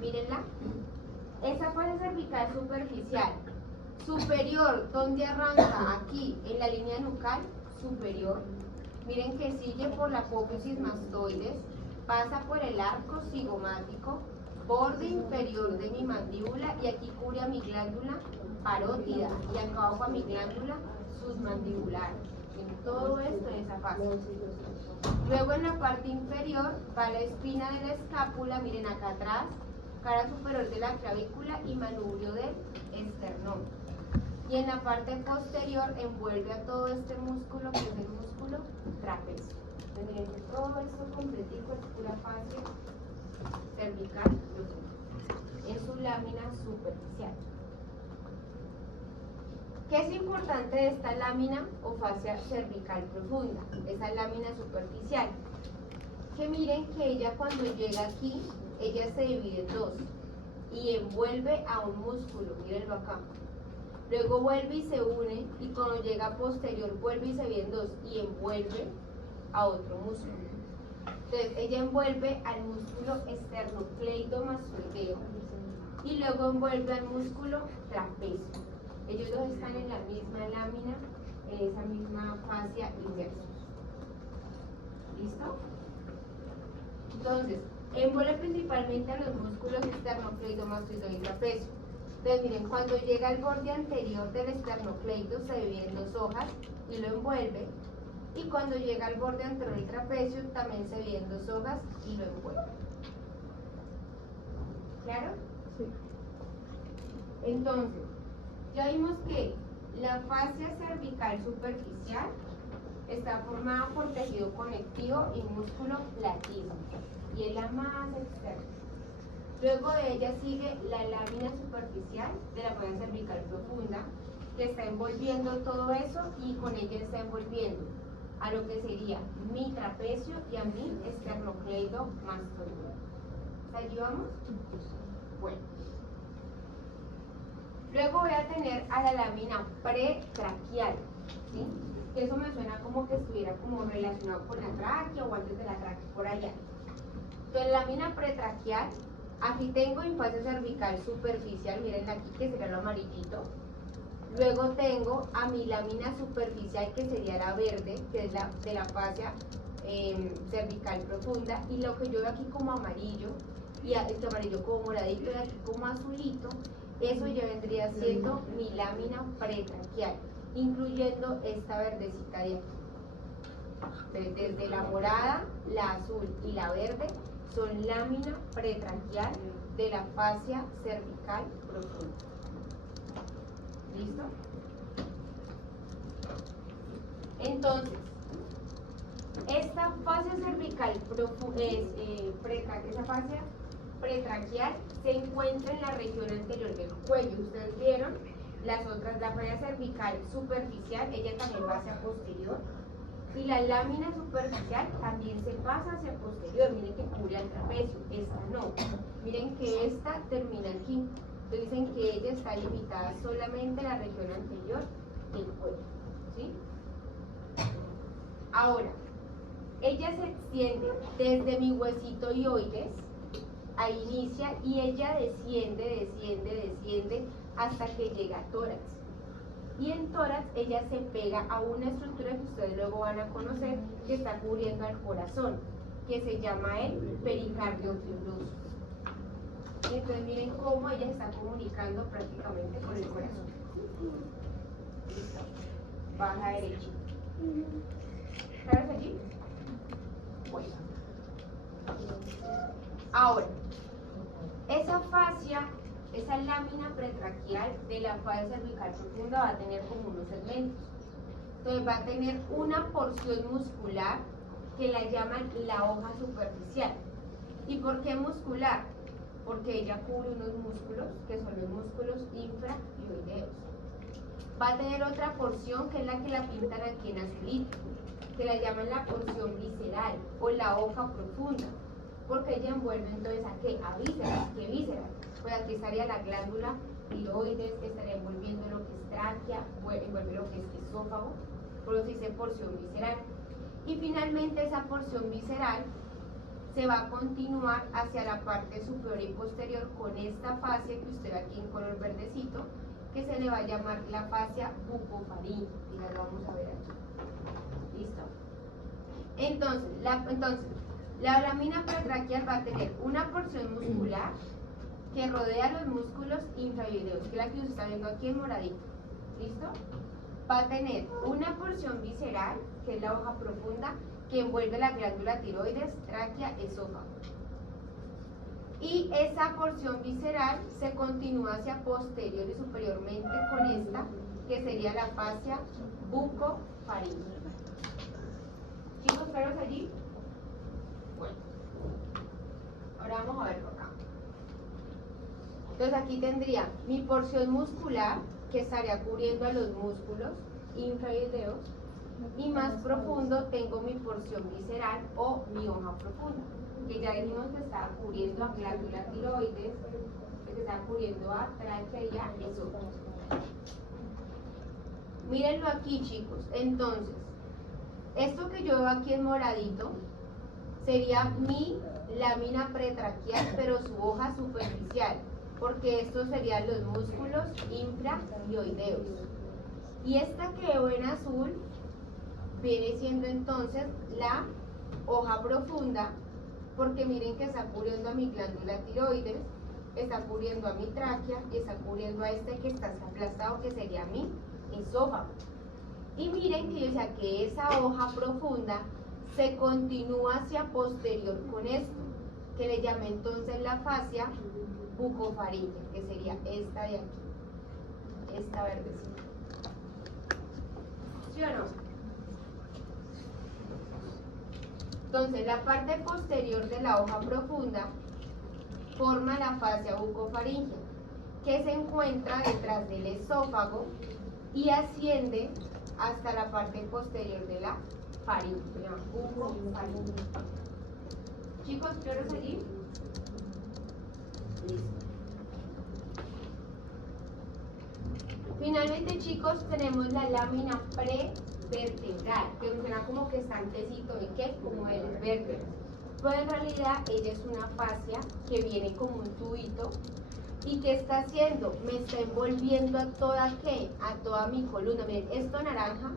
Mírenla. Esa fascia cervical superficial superior, donde arranca aquí en la línea nucal superior, miren que sigue por la apófisis mastoides, pasa por el arco cigomático, borde inferior de mi mandíbula, y aquí cubre a mi glándula parótida y acá abajo a mi glándula submandibular. En todo esto en esa fase. Luego en la parte inferior va la espina de la escápula, miren acá atrás, cara superior de la clavícula y manubrio del esternón. Y en la parte posterior envuelve a todo este músculo, que es el músculo trapecio. Entonces, miren que todo esto completico es pura fascia cervical profunda en su lámina superficial. ¿Qué es importante de esta lámina o fascia cervical profunda? Esa lámina superficial. Que miren que ella cuando llega aquí, ella se divide en dos y envuelve a un músculo, mírenlo acá. Luego vuelve y se une y cuando llega posterior vuelve y se divide en dos y envuelve a otro músculo. Entonces ella envuelve al músculo esternocleidomastoideo y luego envuelve al músculo trapecio. Ellos dos están en la misma lámina, en esa misma fascia inversa. ¿Listo? Entonces, envuelve principalmente a los músculos esternocleidomastoideo y trapecio. Entonces, miren, cuando llega al borde anterior del esternocleido se divide en dos hojas y lo envuelve. Y cuando llega al borde anterior del trapecio también se divide en dos hojas y lo envuelve. ¿Claro? Sí. Entonces, ya vimos que la fascia cervical superficial está formada por tejido conectivo y músculo platino y es la más externa. Luego de ella sigue la lámina superficial de la fascia cervical profunda que está envolviendo todo eso y con ella está envolviendo a lo que sería mi trapecio y a mi esternocleidomastoideo. ¿Hasta allí vamos? Bueno. Luego voy a tener a la lámina pretraquial, ¿sí? Que eso me suena como que estuviera como relacionado con la tráquea o antes de la tráquea, por allá. Entonces, lámina pretraquial, aquí tengo mi fascia cervical superficial, miren aquí que sería lo amarillito. Luego tengo a mi lámina superficial que sería la verde, que es la de la fascia cervical profunda, y lo que yo veo aquí como amarillo, y este amarillo como moradito y aquí como azulito, eso ya vendría siendo mi lámina pretraquial, incluyendo esta verdecita de aquí. Desde la morada, la azul y la verde son lámina pretraquial de la fascia cervical profunda. ¿Listo? Entonces, esta fascia cervical esa fascia pretraquial se encuentra en la región anterior del cuello. Ustedes vieron las otras, la fascia cervical superficial, ella también va hacia posterior. Y la lámina superficial también se pasa hacia posterior. Miren que cubre al trapecio, esta no. Miren que esta termina aquí. Entonces dicen que ella está limitada solamente a la región anterior del cuello. ¿Sí? Ahora, ella se extiende desde mi huesito hioides, ahí inicia, y ella desciende hasta que llega a tórax. Y en tórax ella se pega a una estructura que ustedes luego van a conocer que está cubriendo al corazón, que se llama el pericardio fibroso. Y entonces miren cómo ella está comunicando prácticamente con el corazón. Listo. Baja derecha. ¿Sabes allí? Bueno. Ahora, esa fascia, esa lámina pretraquial de la fascia cervical profunda va a tener como unos segmentos. Entonces va a tener una porción muscular que la llaman la hoja superficial. ¿Y por qué muscular? Porque ella cubre unos músculos que son los músculos infrahioideos. Va a tener otra porción que es la que la pintan aquí en azulito, que la llaman la porción visceral o la hoja profunda, porque ella envuelve entonces ¿a qué? A vísceras. ¿Qué vísceras? Pues aquí estaría la glándula tiroides, estaría envolviendo lo que es tráquea, envuelve lo que es esófago, por eso se dice porción visceral. Y finalmente esa porción visceral se va a continuar hacia la parte superior y posterior con esta fascia que usted ve aquí en color verdecito, que se le va a llamar la fascia bucofaríngea, y la vamos a ver aquí. ¿Listo? Entonces, la lámina pretraquial va a tener una porción muscular que rodea los músculos infrahioideos, que es la que usted está viendo aquí en moradito. ¿Listo? Va a tener una porción visceral, que es la hoja profunda, que envuelve la glándula tiroides, tráquea, esófago. Y esa porción visceral se continúa hacia posterior y superiormente con esta, que sería la fascia bucofaríngea. ¿Chicos, claros allí? Bueno. Ahora vamos a ver por acá. Entonces aquí tendría mi porción muscular, que estaría cubriendo a los músculos infraídeos, y más profundo tengo mi porción visceral o mi hoja profunda, que ya dijimos que estaba cubriendo a glándula tiroides, que estaba cubriendo a tráquea y a esófago. Mírenlo aquí, chicos. Entonces, esto que yo veo aquí en moradito sería mi lámina pretraquial, pero su hoja superficial, porque estos serían los músculos infraioideos. Y esta que veo en azul viene siendo entonces la hoja profunda, porque miren que está cubriendo a mi glándula tiroides, está cubriendo a mi tráquea y está cubriendo a este que está aplastado, que sería mi esófago. Y miren que yo decía que esa hoja profunda se continúa hacia posterior con esto, que le llamé entonces la fascia bucofaríngea, que sería esta de aquí, esta verdecita. ¿Sí o no? Entonces la parte posterior de la hoja profunda forma la fascia bucofaríngea, que se encuentra detrás del esófago y asciende hasta la parte posterior de la faringe, la bucofaringe. Chicos, ¿claros allí? Listo. Finalmente, chicos, tenemos la lámina prevertebral, que funciona como que está antecito de qué, como de las vértebras. Pero en realidad ella es una fascia que viene como un tubito. ¿Y qué está haciendo? Me está envolviendo a toda ¿qué? A toda mi columna. Miren, esto naranja,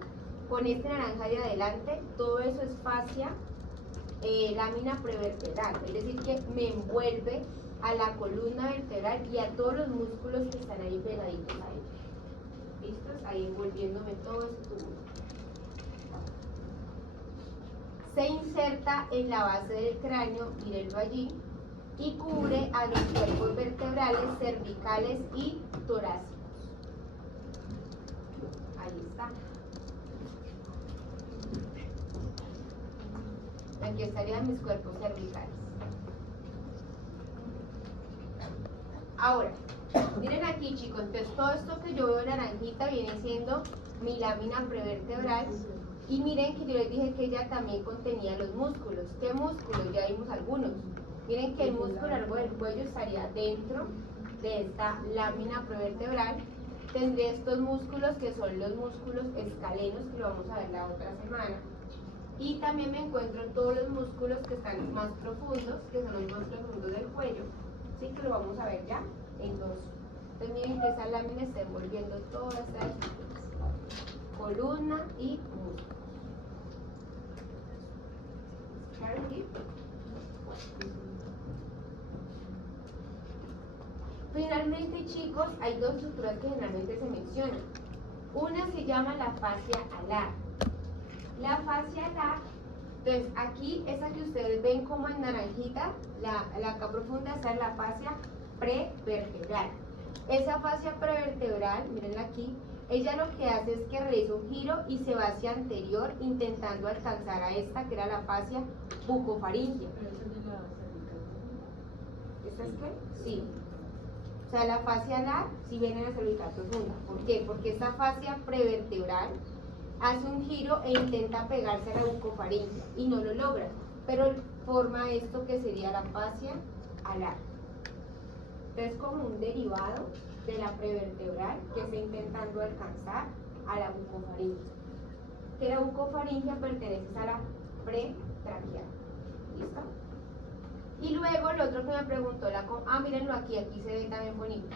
con este naranja de adelante, todo eso es fascia, lámina prevertebral. Es decir, que me envuelve a la columna vertebral y a todos los músculos que están ahí pegaditos a ella. ¿Listos? Ahí envolviéndome todo ese tubo. Se inserta en la base del cráneo, mírenlo allí, y cubre a los cuerpos vertebrales cervicales y torácicos. Ahí está. Aquí estarían mis cuerpos cervicales. Ahora, miren aquí, chicos, entonces todo esto que yo veo naranjita viene siendo mi lámina prevertebral. Y miren que yo les dije que ella también contenía los músculos. ¿Qué músculos? Ya vimos algunos. Miren que el músculo largo del cuello estaría dentro de esta lámina prevertebral. Tendré estos músculos que son los músculos escalenos, que lo vamos a ver la otra semana. Y también me encuentro todos los músculos que están más profundos, que son los más profundos del cuello. Sí, que lo vamos a ver ya en dos. Entonces miren que esa lámina está envolviendo todas estas columna y músculos. ¿Claro aquí? Finalmente, chicos, hay dos estructuras que generalmente se mencionan. Una se llama la fascia alar. La fascia alar, entonces aquí, esa que ustedes ven como en naranjita, la acá profunda, esa es la fascia prevertebral. Esa fascia prevertebral, mírenla aquí, ella lo que hace es que realiza un giro y se va hacia anterior, intentando alcanzar a esta, que era la fascia bucofaríngea. ¿Esta es qué? Sí. O sea, la fascia alar sí viene en la cervical profunda. ¿Por qué? Porque esta fascia prevertebral hace un giro e intenta pegarse a la bucofaríngea y no lo logra, pero forma esto que sería la fascia alar. Entonces, como un derivado de la prevertebral que está intentando alcanzar a la bucofaringe. Que la bucofaringe pertenece a la pretraquial. ¿Listo? Y luego el otro que me preguntó, mírenlo aquí, aquí se ve también bonito.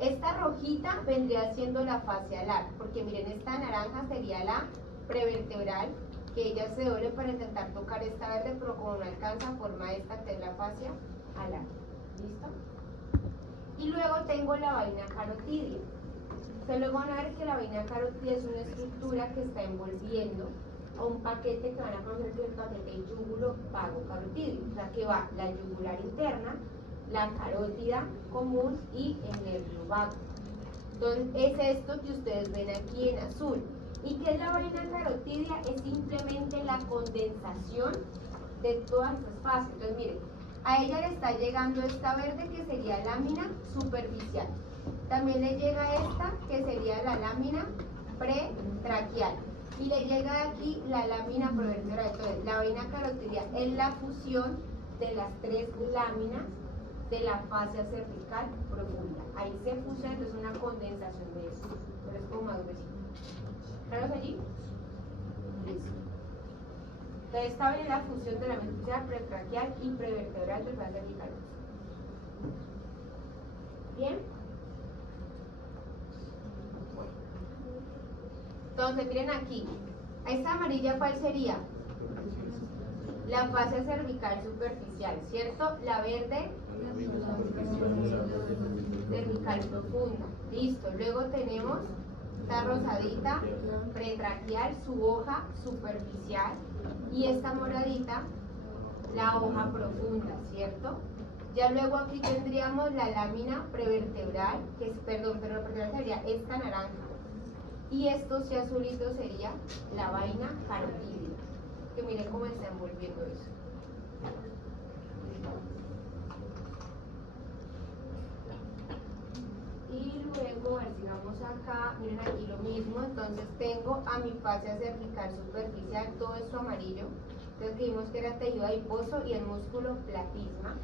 Esta rojita vendría siendo la fascia alar, porque miren, esta naranja sería la prevertebral, que ella se doble para intentar tocar esta verde, pero como no alcanza, forma esta que es la fascia alar. ¿Listo? Y luego tengo la vaina carotidia. Ustedes luego van a ver que la vaina carotidia es una estructura que está envolviendo a un paquete que van a conocer que es el paquete yúgulo vago carotidio, o sea que va la yugular interna, la carótida común y el nervio vago. Entonces es esto que ustedes ven aquí en azul. ¿Y qué es la vaina carotidia? Es simplemente la condensación de todas estas fases. Entonces miren, A ella le está llegando esta verde que sería lámina superficial. También le llega esta que sería la lámina pretraquial. Y le llega aquí la lámina provertebral. Entonces, la vaina carotidia es la fusión de las tres láminas de la fascia cervical profunda. Ahí se fusiona, entonces una condensación de eso. Pero es como más gruesito. ¿Claros allí? Listo. Entonces, esta vaina es la fusión de la lámina pretraquial y prevertebral del fascia cervical. ¿Bien? Entonces, miren aquí, esta amarilla, ¿cuál sería? La fascia cervical superficial, ¿cierto? La verde, cervical profunda. Listo. Luego tenemos esta rosadita, pretraquial, su hoja superficial. Y esta moradita, la hoja profunda, ¿cierto? Ya luego aquí tendríamos la lámina prevertebral, que es, perdón, pero la prevertebral sería esta naranja. Y esto, si azulito, sería la vaina carotídea. Que miren cómo está envolviendo eso. Y luego, a ver, sigamos acá, miren aquí lo mismo. Entonces tengo a mi fascia cervical superficial, todo esto amarillo. Entonces vimos que era tejido adiposo y el músculo platisma.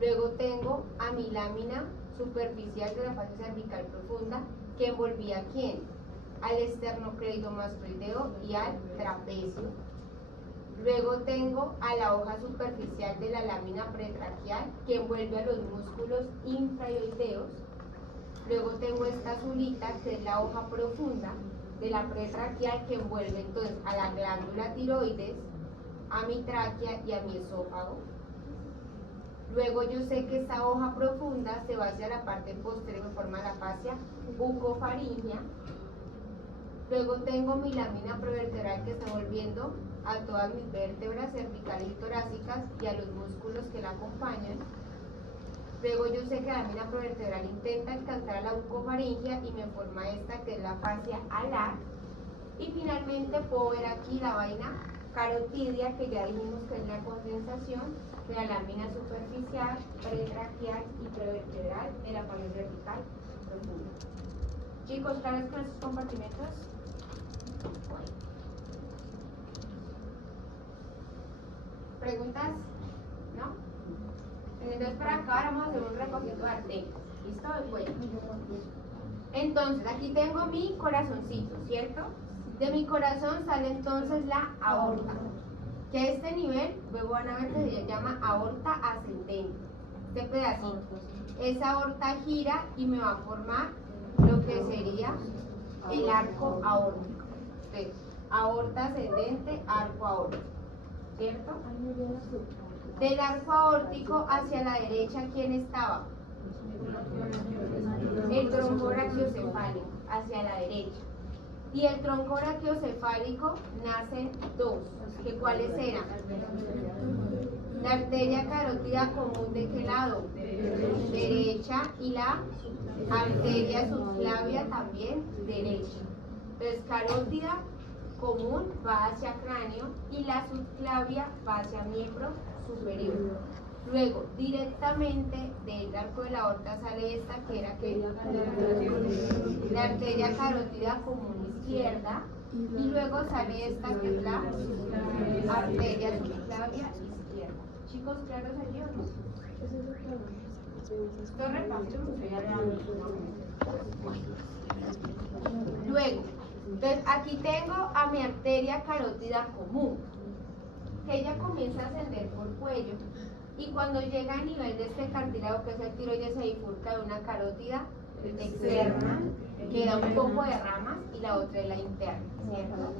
Luego tengo a mi lámina superficial de la fascia cervical profunda, que envolvía ¿a quién? Al esternocleidomastoideo y al trapecio. Luego tengo a la hoja superficial de la lámina pretraquial, que envuelve a los músculos infraoideos. Luego tengo esta azulita, que es la hoja profunda de la pretraquial, que envuelve entonces a la glándula tiroides, a mi tráquea y a mi esófago. Luego yo sé que esta hoja profunda se va hacia la parte posterior, forma la fascia bucofaringea. Luego tengo mi lámina prevertebral que está envolviendo a todas mis vértebras cervicales y torácicas y a los músculos que la acompañan. Luego yo sé que la lámina prevertebral intenta alcanzar a la bucofaringea y me forma esta que es la fascia alar. Y finalmente puedo ver aquí la vaina carotidia, que ya dijimos que es la condensación de la lámina superficial, pretraquial y prevertebral de la fascia cervical profunda. Chicos, ¿claros con estos compartimentos? ¿Preguntas? ¿No? Entonces, para acá vamos a hacer un recorrido de arterias. ¿Listo? Bueno. Entonces, aquí tengo mi corazoncito, ¿cierto? De mi corazón sale entonces la aorta, que a este nivel, luego van a ver que se llama aorta ascendente. Este pedacito. Esa aorta gira y me va a formar lo que sería el arco aórtico. Entonces, aorta ascendente, arco aórtico, ¿cierto? Del arco aórtico hacia la derecha, ¿quién estaba? El tronco brachiocefálico, hacia la derecha. Y el tronco brachiocefálico nacen dos, que ¿cuáles eran? La arteria carótida común, ¿de qué lado? Derecha, y la arteria subclavia también derecha. Entonces, carótida común va hacia cráneo y la subclavia va hacia miembro superior. Luego, directamente del arco de la aorta sale esta, que era que la arteria carótida común izquierda, y luego sale esta, que es la arteria subclavia izquierda. Chicos, ¿claros allí o no? Esto repasito, luego, entonces aquí tengo a mi arteria carótida común, que ella comienza a ascender por cuello, y cuando llega a nivel de este cartílago, que es el tiroides, se bifurca de una carótida externa, que da un poco de ramas, y la otra es la interna, ¿cierto?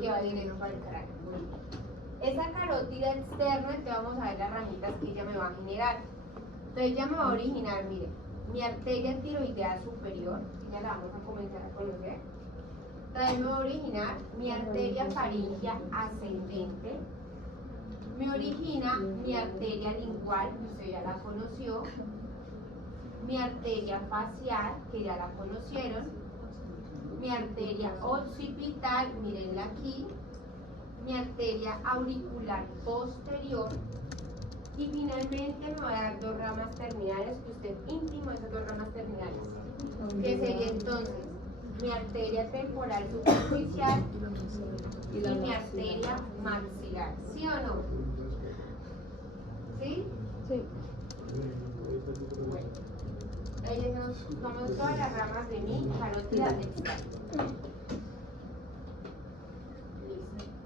Que va directo para el cráneo. Esa carótida externa, que vamos a ver las ramitas que ella me va a generar. Entonces ella me va a originar, miren, mi arteria tiroidea superior, ya la vamos a comenzar a conocer. Entonces me va a originar mi arteria faríngea ascendente. Me origina mi arteria lingual, que usted ya la conoció. Mi arteria facial, que ya la conocieron. Mi arteria occipital, mírenla aquí. Mi arteria auricular posterior. Y finalmente me va a dar dos ramas terminales, que usted íntimo esas dos ramas terminales, que sería entonces mi arteria temporal superficial y mi arteria maxilar, ¿sí o no? ¿Sí? Sí. Bueno, ellas son todas las ramas de mi carótida externa. Listo.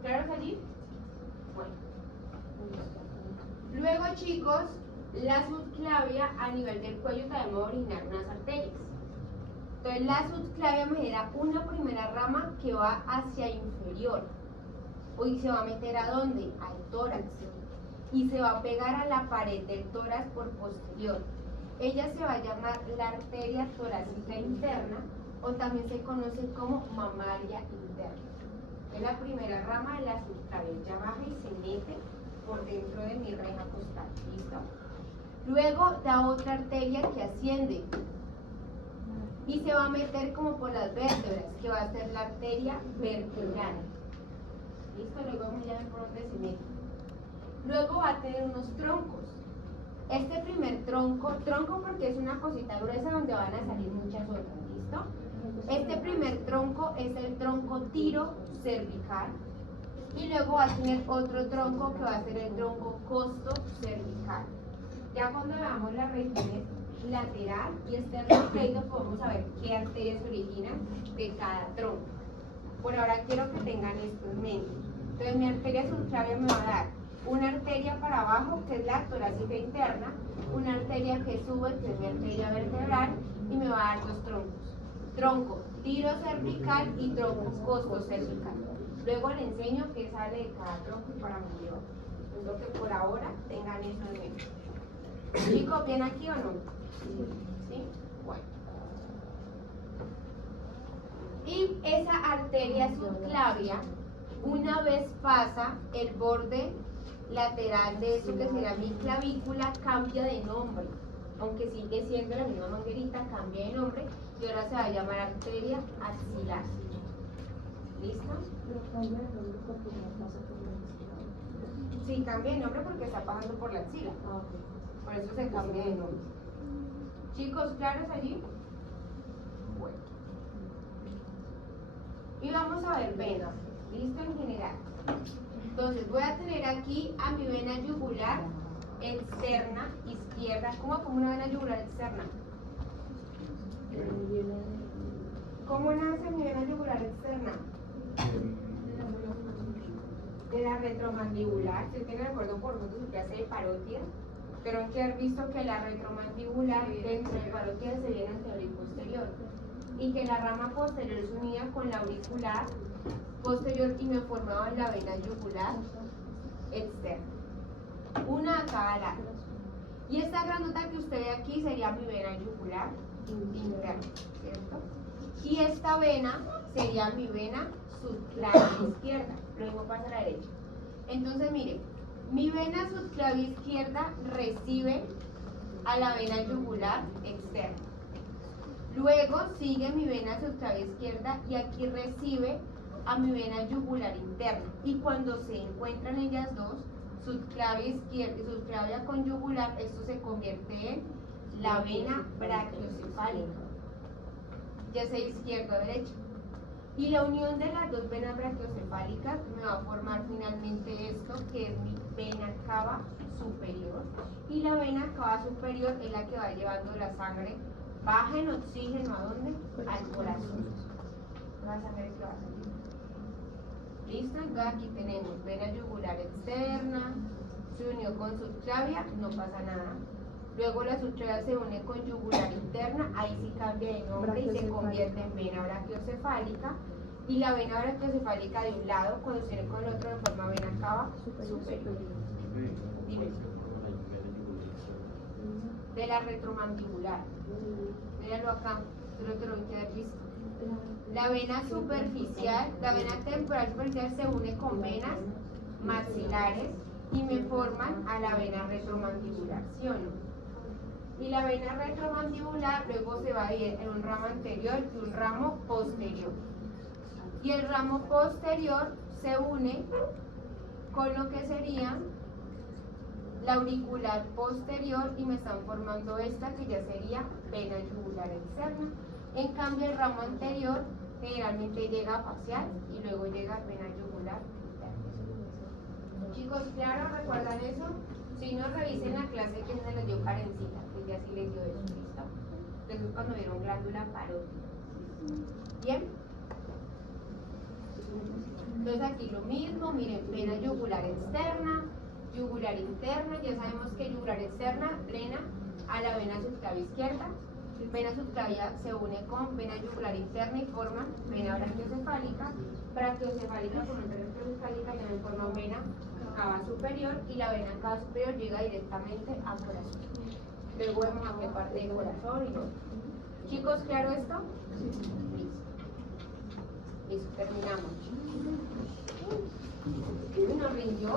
¿Claros allí? Bueno. Luego, chicos, la subclavia a nivel del cuello también va a originar unas arterias. Entonces, la subclavia me genera una primera rama que va hacia inferior. Hoy se va a meter ¿a dónde? Al tórax. Y se va a pegar a la pared del tórax por posterior. Ella se va a llamar la arteria torácica interna, o también se conoce como mamaria interna. Es la primera rama de la subclavia. Ella baja y se mete por dentro de mi reja costal. ¿Listo? Luego da otra arteria que asciende y se va a meter como por las vértebras, que va a ser la arteria vertebral. ¿Listo? Luego vamos a ver por dónde se mete. Luego va a tener unos troncos. Este primer tronco porque es una cosita gruesa donde van a salir muchas otras. ¿Listo? Este primer tronco es el tronco tiro cervical. Y luego va a tener otro tronco que va a ser el tronco costo cervical. Ya cuando veamos las regiones lateral y esternocleido podemos saber qué arterias se originan de cada tronco. Por ahora quiero que tengan esto en mente. Entonces mi arteria subclavia me va a dar una arteria para abajo, que es la torácica interna, una arteria que sube, que es mi arteria vertebral, y me va a dar dos troncos. Tronco tiro cervical y tronco costo cervical. Luego le enseño qué sale de cada tronco y para mi yo. Lo que por ahora tengan eso en mente. ¿Chicos, bien aquí o no? ¿Sí? Bueno. Y esa arteria subclavia, una vez pasa el borde lateral de eso que será mi clavícula, cambia de nombre. Aunque sigue siendo la misma manguerita, cambia de nombre y ahora se va a llamar arteria axilar. ¿Listo? Sí, cambia de nombre porque está pasando por la axila. Por eso se cambia de nombre. Chicos, ¿claros allí? Bueno. Y vamos a ver venas. ¿Listo? En general. Entonces voy a tener aquí a mi vena yugular externa izquierda. ¿Cómo como una vena yugular externa? ¿Cómo nace mi vena yugular externa? De la retromandibular. Si tienen acuerdo por nosotros su clase de parótida, pero hay que haber visto que la retromandibular dentro de parótida se viene anterior y posterior, y que la rama posterior es unida con la auricular posterior y me formaba la vena yugular externa, una a cada lado. Y esta grandota que usted ve aquí sería mi vena yugular interna, ¿cierto? Y esta vena sería mi vena subclavia izquierda. Lo mismo pasa a la derecha. Entonces, mire, mi vena subclavia izquierda recibe a la vena yugular externa. Luego sigue mi vena subclavia izquierda y aquí recibe a mi vena yugular interna. Y cuando se encuentran ellas dos, subclavia izquierda y subclavia con yugular, esto se convierte en la vena brachiocefálica, ya sea izquierda o derecha. Y la unión de las dos venas brachiocefálicas me va a formar finalmente esto, que es mi vena cava superior. Y la vena cava superior es la que va llevando la sangre baja en oxígeno, ¿a dónde? Al corazón. La sangre que va a salir. ¿Listo? Entonces aquí tenemos vena yugular externa, se unió con subclavia, no pasa nada. Luego la subclavia se une con yugular interna, ahí sí cambia de nombre y se convierte en vena brachiocefálica. Y la vena brachiocefálica de un lado, cuando se une con el otro, de forma vena cava superior. Dime. De la retromandibular. Míralo acá, tú te lo voy a haber visto. La vena superficial, la vena temporal superficial se une con venas maxilares y me forman a la vena retromandibular, ¿sí o no? Y la vena retromandibular luego se va a ir en un ramo anterior y un ramo posterior. Y el ramo posterior se une con lo que sería la auricular posterior y me están formando esta que ya sería vena yugular externa. En cambio el ramo anterior generalmente llega a facial y luego llega vena yugular interna. Chicos, claro, ¿recuerdan eso? Si no, revisen la clase que se les dio Karencita, que ya sí les dio eso, ¿listo? Entonces cuando vieron glándula parótida. ¿Bien? Entonces aquí lo mismo, miren, vena yugular externa, yugular interna, ya sabemos que yugular externa drena a la vena subclavia izquierda, vena subclavia se une con vena yugular interna y forman vena brachiocefálica, brachiocefálica con otra brachiocefálica también forman vena cava superior y la vena cava superior llega directamente a corazón. Luego vemos a qué parte del corazón y todo. Chicos, ¿claro esto? Listo. Listo, terminamos. Nos rindió.